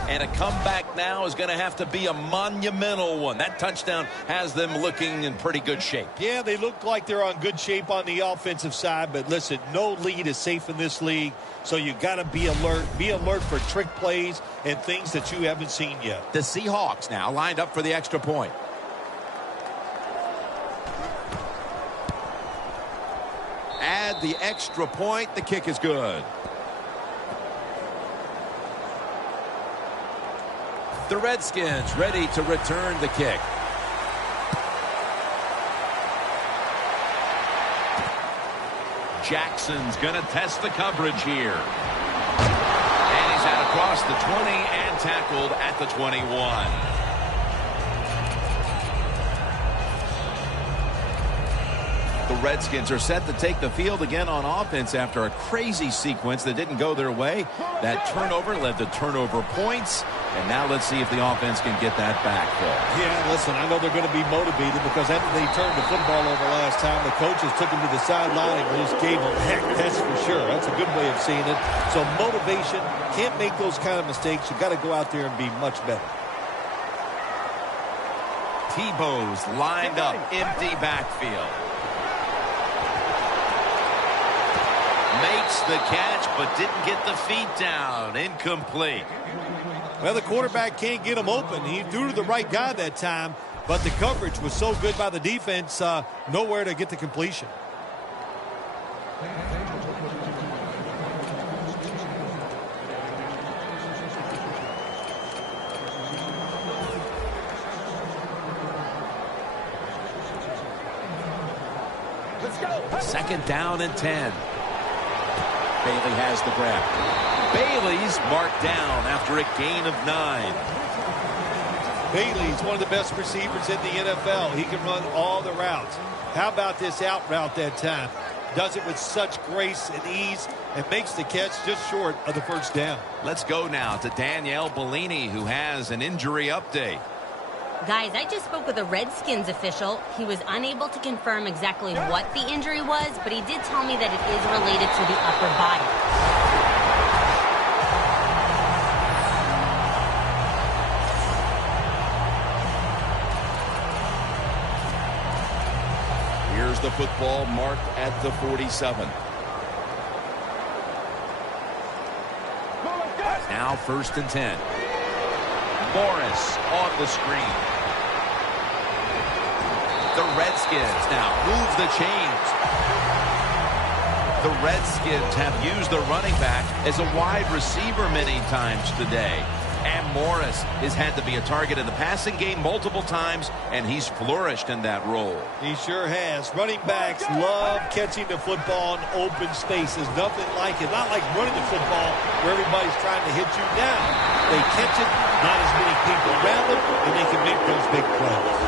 And a comeback now is going to have to be a monumental one. That touchdown has them looking in pretty good shape. Yeah, they look like they're on good shape on the offensive side, but listen, no lead is safe in this league, so you got to be alert. Be alert for trick plays and things that you haven't seen yet. The Seahawks now lined up for the extra point. Add the extra point. The kick is good. The Redskins ready to return the kick. Jackson's going to test the coverage here. And he's out across the 20 and tackled at the 21. The Redskins are set to take the field again on offense after a crazy sequence that didn't go their way. That turnover led to turnover points. And now let's see if the offense can get that back, Phil. Yeah, listen, I know they're going to be motivated because after they turned the football over last time, the coaches took them to the sideline and just gave them heck, that's for sure. That's a good way of seeing it. So motivation, can't make those kind of mistakes. You got to go out there and be much better. Tebow's lined up, empty backfield. Makes the catch, but didn't get the feet down. Incomplete. Well, the quarterback can't get him open. He threw to the right guy that time, but the coverage was so good by the defense, nowhere to get the completion. Let's go. Second down and 10. Bailey has the grab. Bailey's marked down after a gain of 9. Bailey's one of the best receivers in the NFL. He can run all the routes. How about this out route that time? Does it with such grace and ease and makes the catch just short of the first down. Let's go now to Danielle Bellini, who has an injury update. Guys, I just spoke with a Redskins official. He was unable to confirm exactly what the injury was, but he did tell me that it is related to the upper body. Here's the football marked at the 47. Now 1st and 10. Morris on the screen. The Redskins now move the chains. The Redskins have used the running back as a wide receiver many times today. And Morris has had to be a target in the passing game multiple times, and he's flourished in that role. He sure has. Running backs love catching the football in open spaces. Nothing like it. Not like running the football where everybody's trying to hit you down. They catch it, not as many people around them, and they can make those big plays.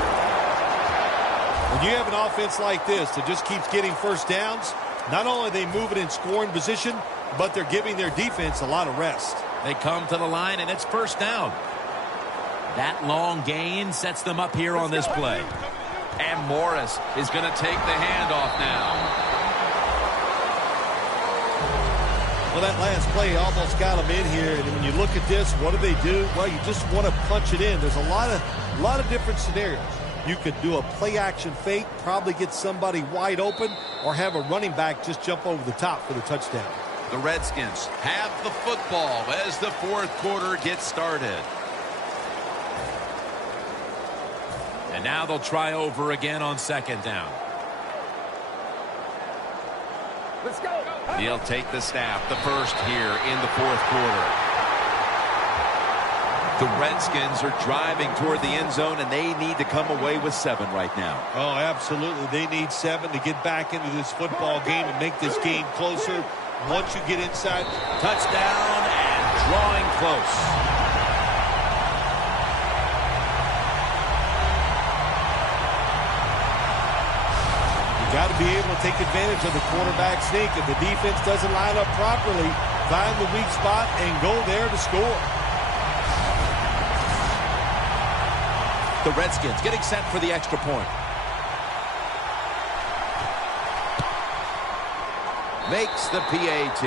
When you have an offense like this that just keeps getting first downs, not only are they moving in scoring position, but they're giving their defense a lot of rest. They come to the line, and it's 1st down. That long gain sets them up here on this play. And Morris is going to take the handoff now. Well, that last play almost got them in here. And when you look at this, what do? Well, you just want to punch it in. There's a lot of different scenarios. You could do a play-action fake, probably get somebody wide open, or have a running back just jump over the top for the touchdown. The Redskins have the football as the fourth quarter gets started. And now they'll try over again on second down. Let's go. He'll take the snap, the first here in the fourth quarter. The Redskins are driving toward the end zone, and they need to come away with 7 right now. Oh, absolutely. They need 7 to get back into this football game and make this game closer. Once you get inside, Touchdown and drawing close. Got to be able to take advantage of the quarterback sneak. If the defense doesn't line up properly, find the weak spot and go there to score. The Redskins getting set for the extra point. Makes the PAT.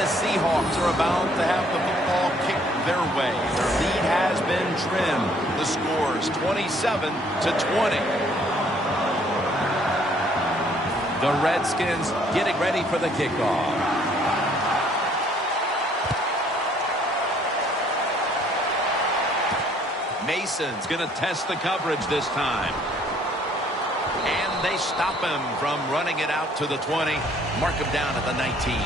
The Seahawks are about to have the football kicked their way. Their lead has been trimmed. The score is 27-20. The Redskins getting ready for the kickoff. Mason's going to test the coverage this time. And they stop him from running it out to the 20. Mark him down at the 19.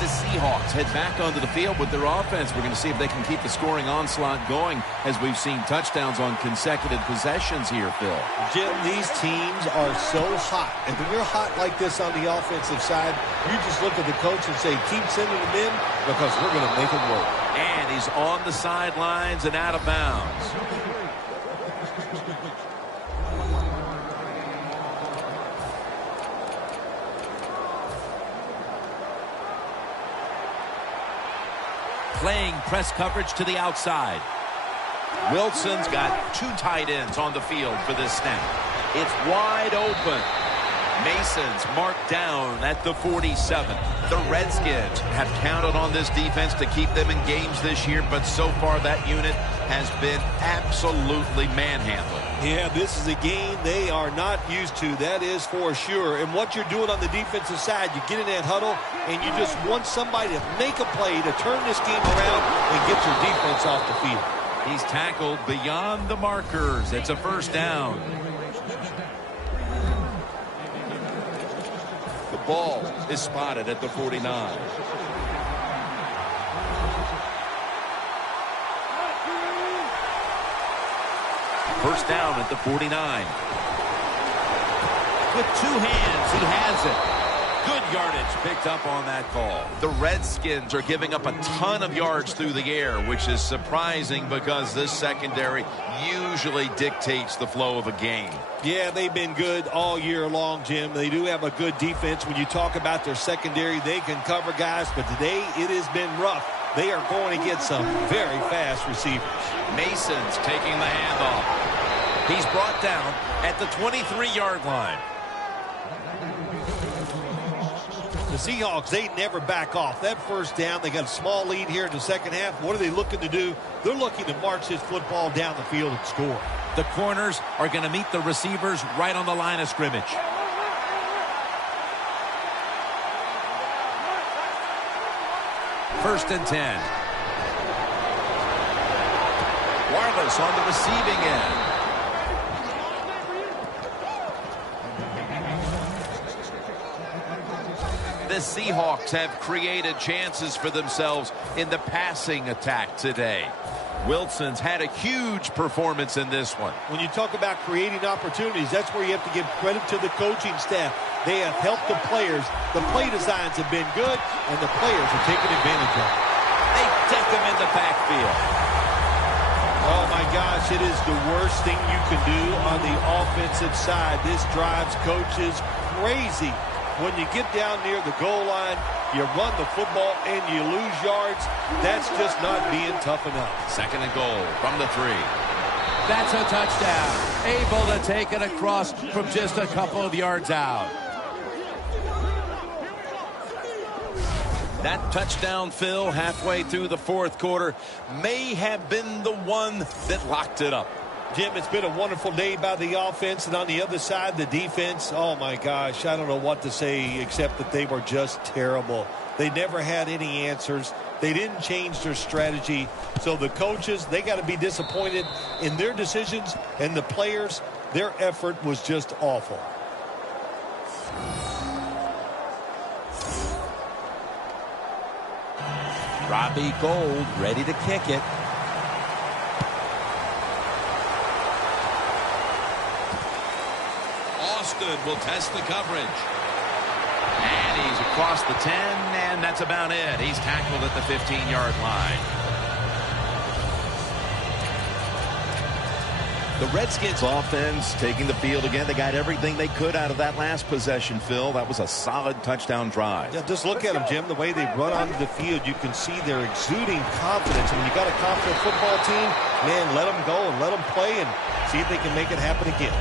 The Seahawks head back onto the field with their offense. We're going to see if they can keep the scoring onslaught going as we've seen touchdowns on consecutive possessions here, Phil. Jim, these teams are so hot. And when you're hot like this on the offensive side, you just look at the coach and say, keep sending them in because we're going to make them work. And he's on the sidelines and out of bounds. Playing press coverage to the outside. Wilson's got 2 tight ends on the field for this snap. It's wide open. Mason's marked down at the 47. The Redskins have counted on this defense to keep them in games this year, but so far that unit has been absolutely manhandled. Yeah, this is a game they are not used to. That is for sure. And what you're doing on the defensive side, you get in that huddle, and you just want somebody to make a play to turn this game around and get your defense off the field. He's tackled beyond the markers. It's a first down. The ball is spotted at the 49. First down at the 49. With 2 hands, he has it. Good yardage picked up on that call. The Redskins are giving up a ton of yards through the air, which is surprising because this secondary usually dictates the flow of a game. Yeah, they've been good all year long, Jim. They do have a good defense. When you talk about their secondary, they can cover guys, but today it has been rough. They are going to get some very fast receivers. Mason's taking the handoff. He's brought down at the 23-yard line. The Seahawks, they never back off. That first down, they got a small lead here in the second half. What are they looking to do? They're looking to march this football down the field and score. The corners are going to meet the receivers right on the line of scrimmage. First and 10. Wireless on the receiving end. The Seahawks have created chances for themselves in the passing attack today. Wilson's had a huge performance in this one. When you talk about creating opportunities, that's where you have to give credit to the coaching staff. They have helped the players. The play designs have been good, and the players are taking advantage of it. They deck them in the backfield. Oh, my gosh, it is the worst thing you can do on the offensive side. This drives coaches crazy. When you get down near the goal line, you run the football and you lose yards. That's just not being tough enough. Second and goal from the 3. That's a touchdown. Able to take it across from just a couple of yards out. That touchdown, Phil, halfway through the fourth quarter, may have been the one that locked it up. Jim, it's been a wonderful day by the offense, and on the other side, the defense, oh my gosh, I don't know what to say except that they were just terrible. They never had any answers. They didn't change their strategy. So the coaches, they got to be disappointed in their decisions, and the players, their effort was just awful. Robbie Gould ready to kick it. Austin will test the coverage. And he's across the 10, and that's about it. He's tackled at the 15-yard line. The Redskins offense taking the field again. They got everything they could out of that last possession, Phil. That was a solid touchdown drive. Yeah, just look at them, Jim. The way they run onto the field, you can see they're exuding confidence. And when you got a confident football team, man, let them go and let them play and see if they can make it happen again.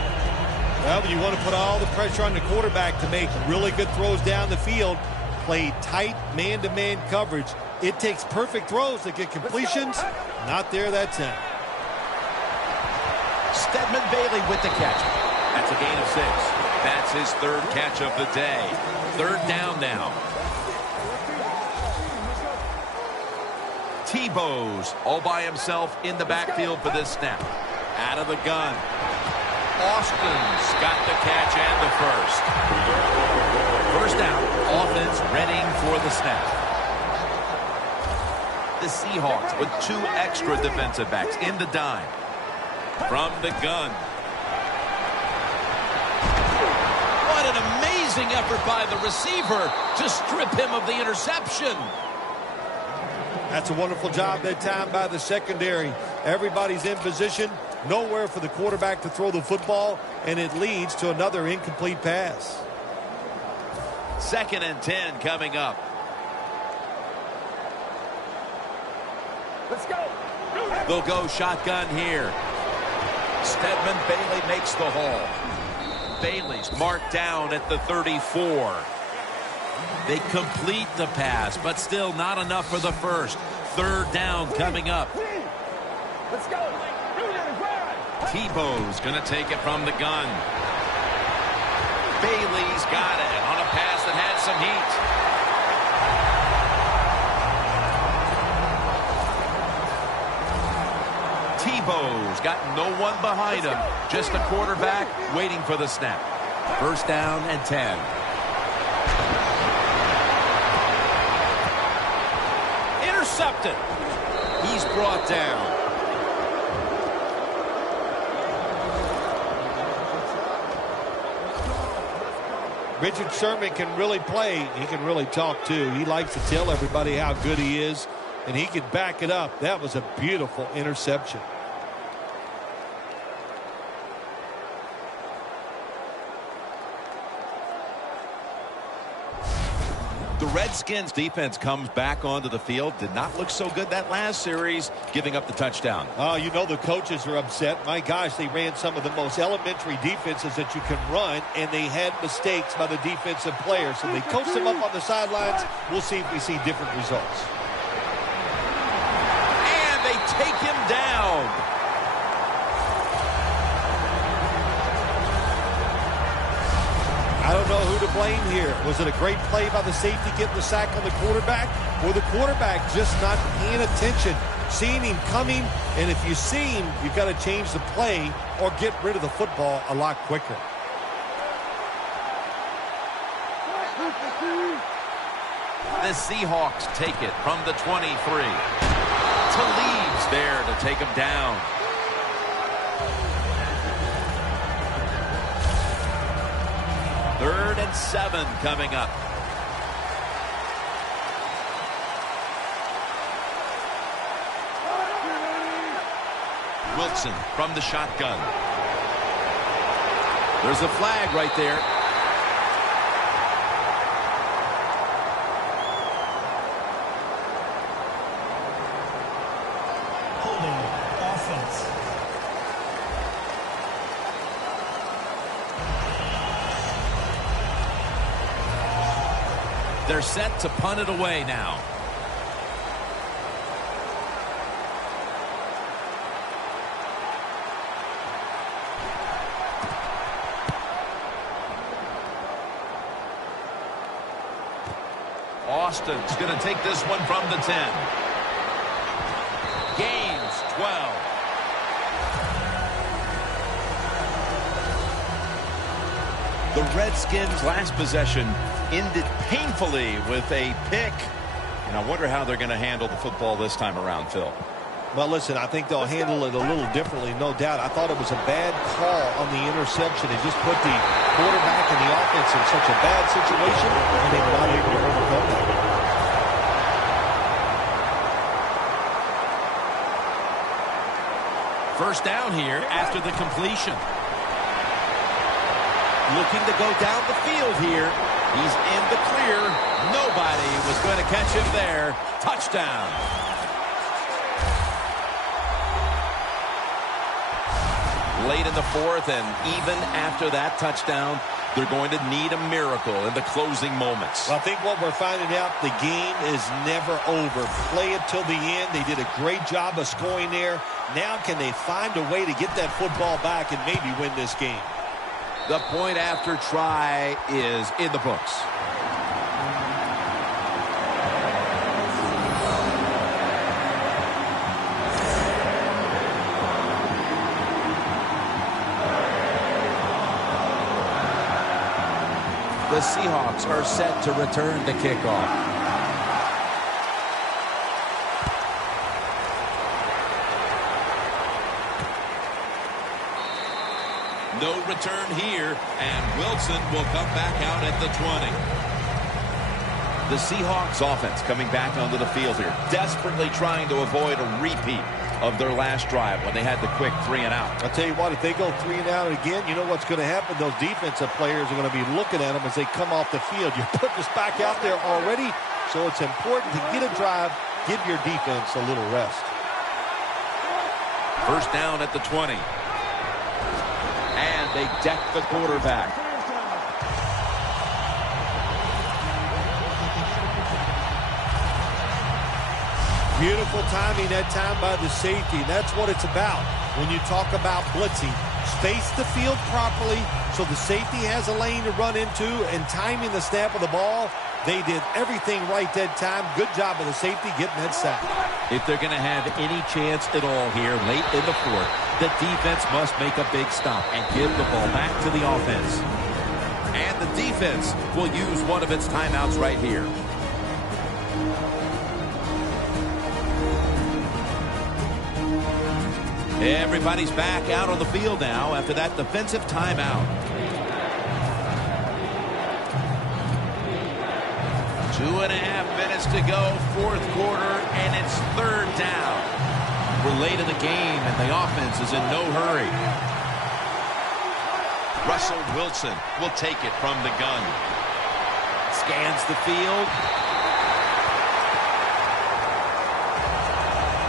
Well, you want to put all the pressure on the quarterback to make really good throws down the field, play tight man-to-man coverage. It takes perfect throws to get completions. Not there that time. Stedman Bailey with the catch. That's a gain of 6. That's his third catch of the day. Third down now. Tebow's all by himself in the backfield for this snap. Out of the gun. Austin's got the catch and the first. First down. Offense readying for the snap. The Seahawks with 2 extra defensive backs in the dime. From the gun. What an amazing effort by the receiver to strip him of the interception. That's a wonderful job that time by the secondary. Everybody's in position. Nowhere for the quarterback to throw the football, and it leads to another incomplete pass. 2nd and 10 coming up. Let's go. They'll go shotgun here. Stedman Bailey makes the haul. Bailey's marked down at the 34. They complete the pass, but still not enough for the first. Third down coming up. Let's go. Tebow's going to take it from the gun. Bailey's got it on a pass that had some heat. Tebow's got no one behind him. Just a quarterback waiting for the snap. First down and 10. Intercepted. He's brought down. Richard Sherman can really play. He can really talk, too. He likes to tell everybody how good he is, and he can back it up. That was a beautiful interception. The Redskins defense comes back onto the field. Did not look so good that last series, giving up the touchdown. Oh, you know the coaches are upset. My gosh, they ran some of the most elementary defenses that you can run, and they had mistakes by the defensive players. So they coached them up on the sidelines. We'll see if we see different results. And they take him down. I don't know who to blame here. Was it a great play by the safety getting the sack on the quarterback, or the quarterback just not paying attention, seeing him coming? And if you see him, you've got to change the play or get rid of the football a lot quicker. The Seahawks take it from the 23. Talib's there to take him down. Third and 7 coming up. Wilson from the shotgun. There's a flag right there. Holding offense. They're set to punt it away now. Austin's going to take this one from the 10. Gains 12. The Redskins' last possession ended painfully with a pick. And I wonder how they're going to handle the football this time around, Phil. Well, listen, I think they'll handle it a little differently, no doubt. I thought it was a bad call on the interception. It just put the quarterback and the offense in such a bad situation, and they were not able to overcome that. First down here after the completion. Looking to go down the field here. He's in the clear. Nobody was going to catch him there. Touchdown. Late in the fourth, and even after that touchdown, they're going to need a miracle in the closing moments. Well, I think what we're finding out, the game is never over. Play it till the end. They did a great job of scoring there. Now can they find a way to get that football back and maybe win this game? The point after try is in the books. The Seahawks are set to return the kickoff. No return here, and Wilson will come back out at the 20. The Seahawks offense coming back onto the field here, desperately trying to avoid a repeat of their last drive when they had the quick 3-and-out. I'll tell you what, if they go 3-and-out again, you know what's going to happen? Those defensive players are going to be looking at them as they come off the field. You're putting us back out there already, so it's important to get a drive, give your defense a little rest. First down at the 20. And they deck the quarterback. Beautiful timing that time by the safety. That's what it's about when you talk about blitzing. Space the field properly so the safety has a lane to run into, and timing the snap of the ball. They did everything right that time. Good job of the safety getting that sack. If they're going to have any chance at all here late in the fourth, the defense must make a big stop and give the ball back to the offense. And the defense will use one of its timeouts right here. Everybody's back out on the field now after that defensive timeout. 2.5 minutes to go, fourth quarter, and it's third down. We're late in the game, and the offense is in no hurry. Russell Wilson will take it from the gun. Scans the field.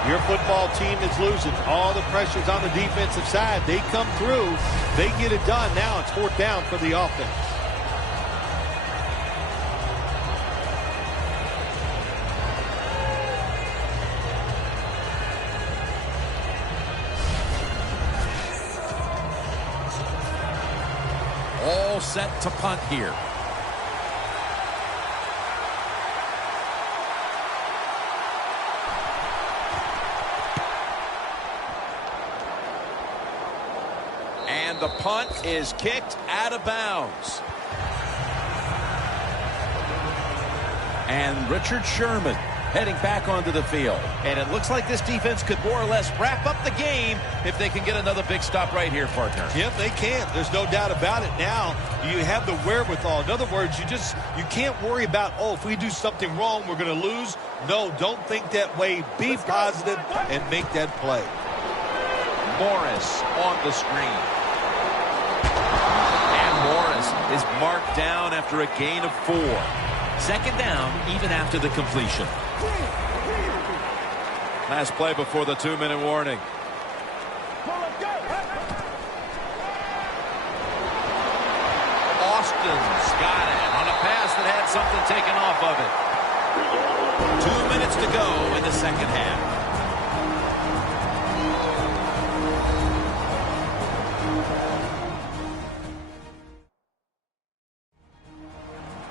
Your football team is losing. All the pressure's on the defensive side. They come through. They get it done. Now it's fourth down for the offense. All set to punt here. And the punt is kicked out of bounds. And Richard Sherman heading back onto the field. And it looks like this defense could more or less wrap up the game if they can get another big stop right here, partner. Yep, they can. There's no doubt about it. Now you have the wherewithal. In other words, you can't worry about, oh, if we do something wrong, we're going to lose. No, don't think that way. Be positive and make that play. Morris on the screen. And Morris is marked down after a gain of 4. Second down, even after the completion. Last play before the 2-minute warning. Austin's got it on a pass that had something taken off of it. 2 minutes to go in the second half.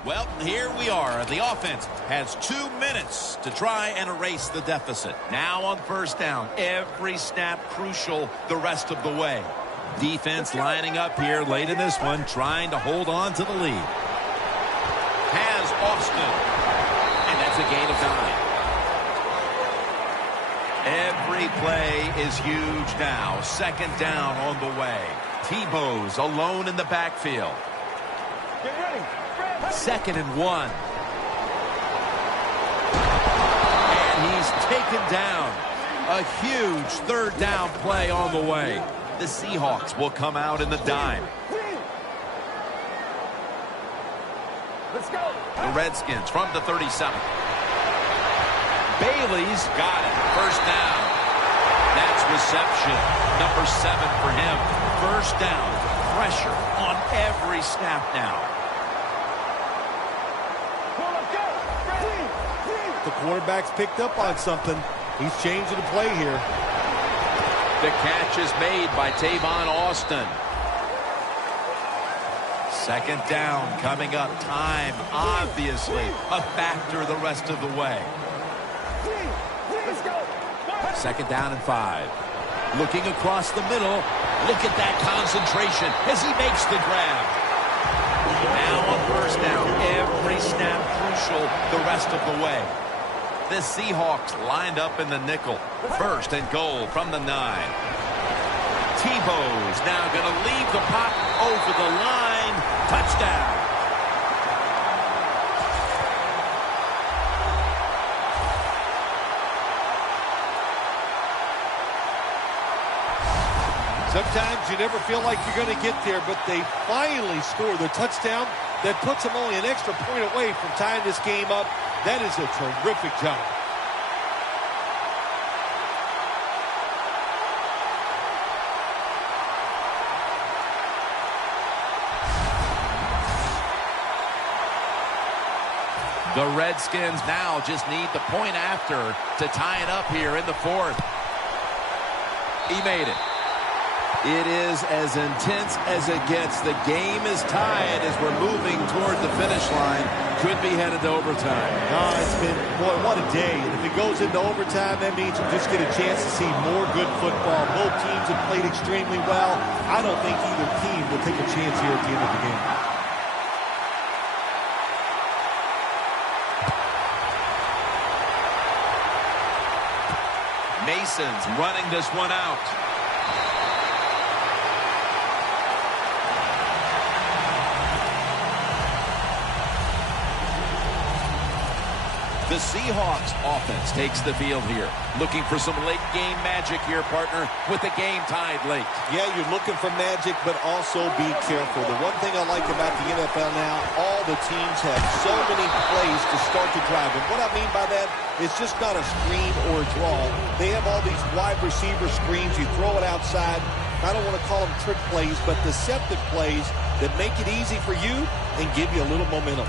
Well, here we are. The offense has 2 minutes to try and erase the deficit. Now on first down, every snap crucial the rest of the way. Defense lining up here late in this one, trying to hold on to the lead. Has Austin. And that's a gain of 9. Every play is huge now. Second down on the way. Tebow's alone in the backfield. Get ready. 2nd and 1. And he's taken down. A huge third down play on the way. The Seahawks will come out in the dime. Let's go. The Redskins from the 37. Bailey's got it. First down. That's reception. Number 7 for him. First down. Pressure on every snap now. The quarterback's picked up on something. He's changing the play here. The catch is made by Tavon Austin. Second down coming up. Time, obviously, a factor the rest of the way. Let's go. 2nd down and 5. Looking across the middle. Look at that concentration as he makes the grab. Now on first down. Every snap crucial the rest of the way. The Seahawks lined up in the nickel. 1st and goal from the 9. Tebow's now going to leave the pocket over the line. Touchdown. Sometimes you never feel like you're going to get there, but they finally score the touchdown that puts them only an extra point away from tying this game up. That is a terrific job. The Redskins now just need the point after to tie it up here in the 4th. He made it. It is as intense as it gets. The game is tied as we're moving toward the finish line. Could be headed to overtime. It's been, boy, what a day. And if it goes into overtime, that means you just get a chance to see more good football. Both teams have played extremely well. I don't think either team will take a chance here at the end of the game. Mason's running this one out. The Seahawks offense takes the field here. Looking for some late game magic here, partner, with the game tied late. Yeah, you're looking for magic, but also be careful. The one thing I like about the NFL now, all the teams have so many plays to start the drive. And what I mean by that, it's just not a screen or a draw. They have all these wide receiver screens. You throw it outside. I don't want to call them trick plays, but deceptive plays that make it easy for you and give you a little momentum.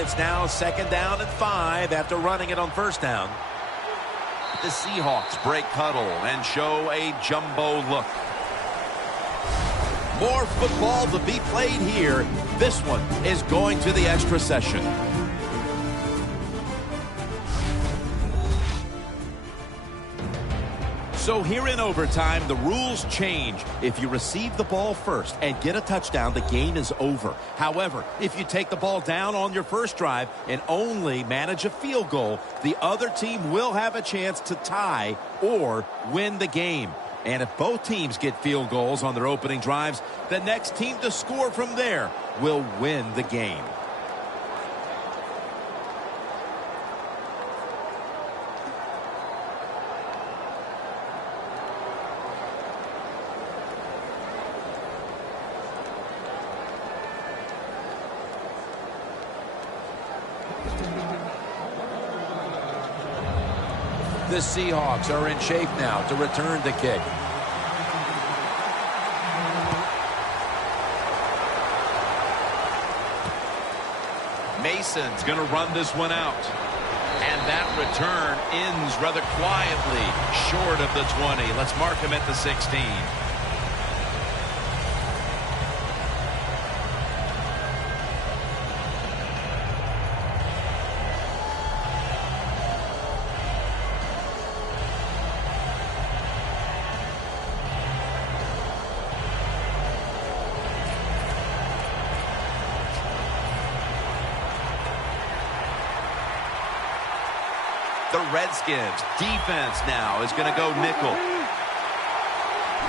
It's now 2nd down and 5 after running it on first down. The Seahawks break huddle and show a jumbo look. More football to be played here. This one is going to the extra session. So here in overtime, the rules change. If you receive the ball first and get a touchdown, the game is over. However, if you take the ball down on your first drive and only manage a field goal, the other team will have a chance to tie or win the game. And if both teams get field goals on their opening drives, the next team to score from there will win the game. The Seahawks are in shape now to return the kick. Mason's going to run this one out. And that return ends rather quietly short of the 20. Let's mark him at the 16. The Redskins defense now is going to go nickel.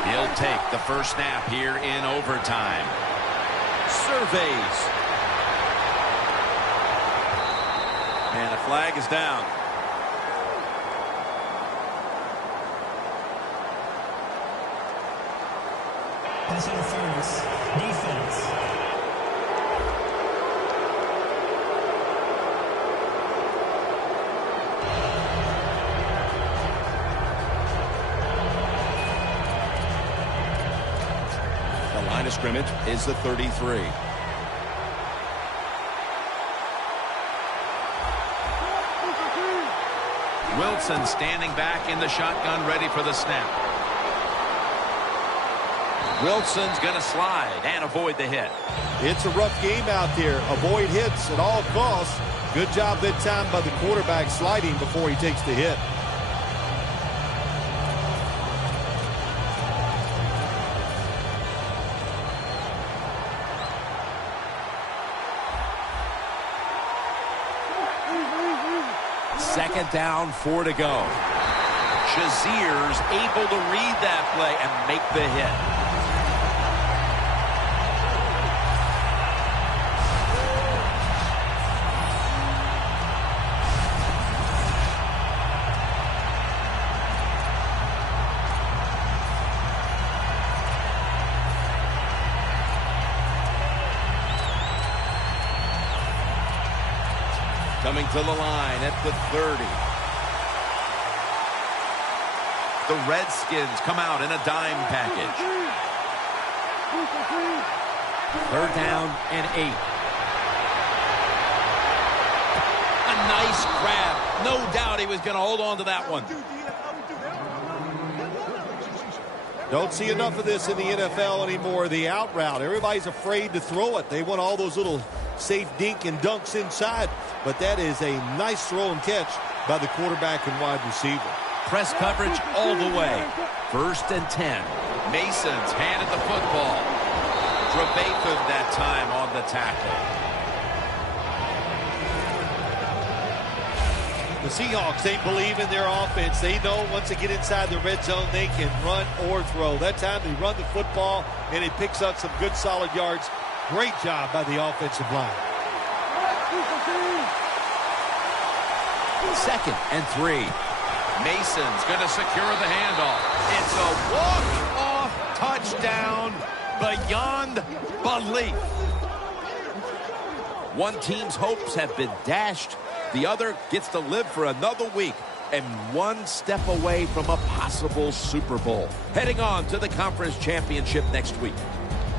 He'll take the first snap here in overtime. Surveys. And a flag is down. Pass interference. Defense. Line of scrimmage is the 33. Wilson standing back in the shotgun, ready for the snap. Wilson's going to slide and avoid the hit. It's a rough game out there. Avoid hits at all costs. Good job that time by the quarterback sliding before he takes the hit. Second down, 4 to go. Shazier's able to read that play and make the hit. Coming to the line at the 30. The Redskins come out in a dime package. 3rd down and 8. A nice grab. No doubt he was going to hold on to that one. Don't see enough of this in the NFL anymore. The out route. Everybody's afraid to throw it. They want all those little safe dink and dunks inside. But that is a nice throw and catch by the quarterback and wide receiver. Press coverage all the way. 1st and 10. Mason's handed the football. Trevathan that time on the tackle. The Seahawks, they believe in their offense. They know once they get inside the red zone, they can run or throw. That time they run the football, and it picks up some good solid yards. Great job by the offensive line. 2nd and 3. Mason's going to secure the handoff. It's a walk-off touchdown beyond belief. One team's hopes have been dashed. The other gets to live for another week and one step away from a possible Super Bowl. Heading on to the conference championship next week.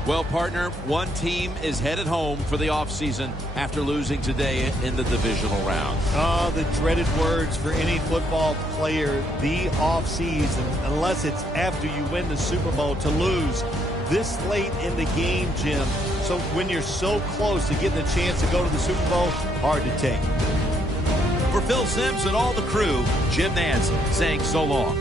Well, partner, one team is headed home for the offseason after losing today in the divisional round. Oh, the dreaded words for any football player, the offseason, unless it's after you win the Super Bowl, to lose this late in the game, Jim. So when you're so close to getting a chance to go to the Super Bowl, hard to take. For Phil Simms and all the crew, Jim Nance saying so long.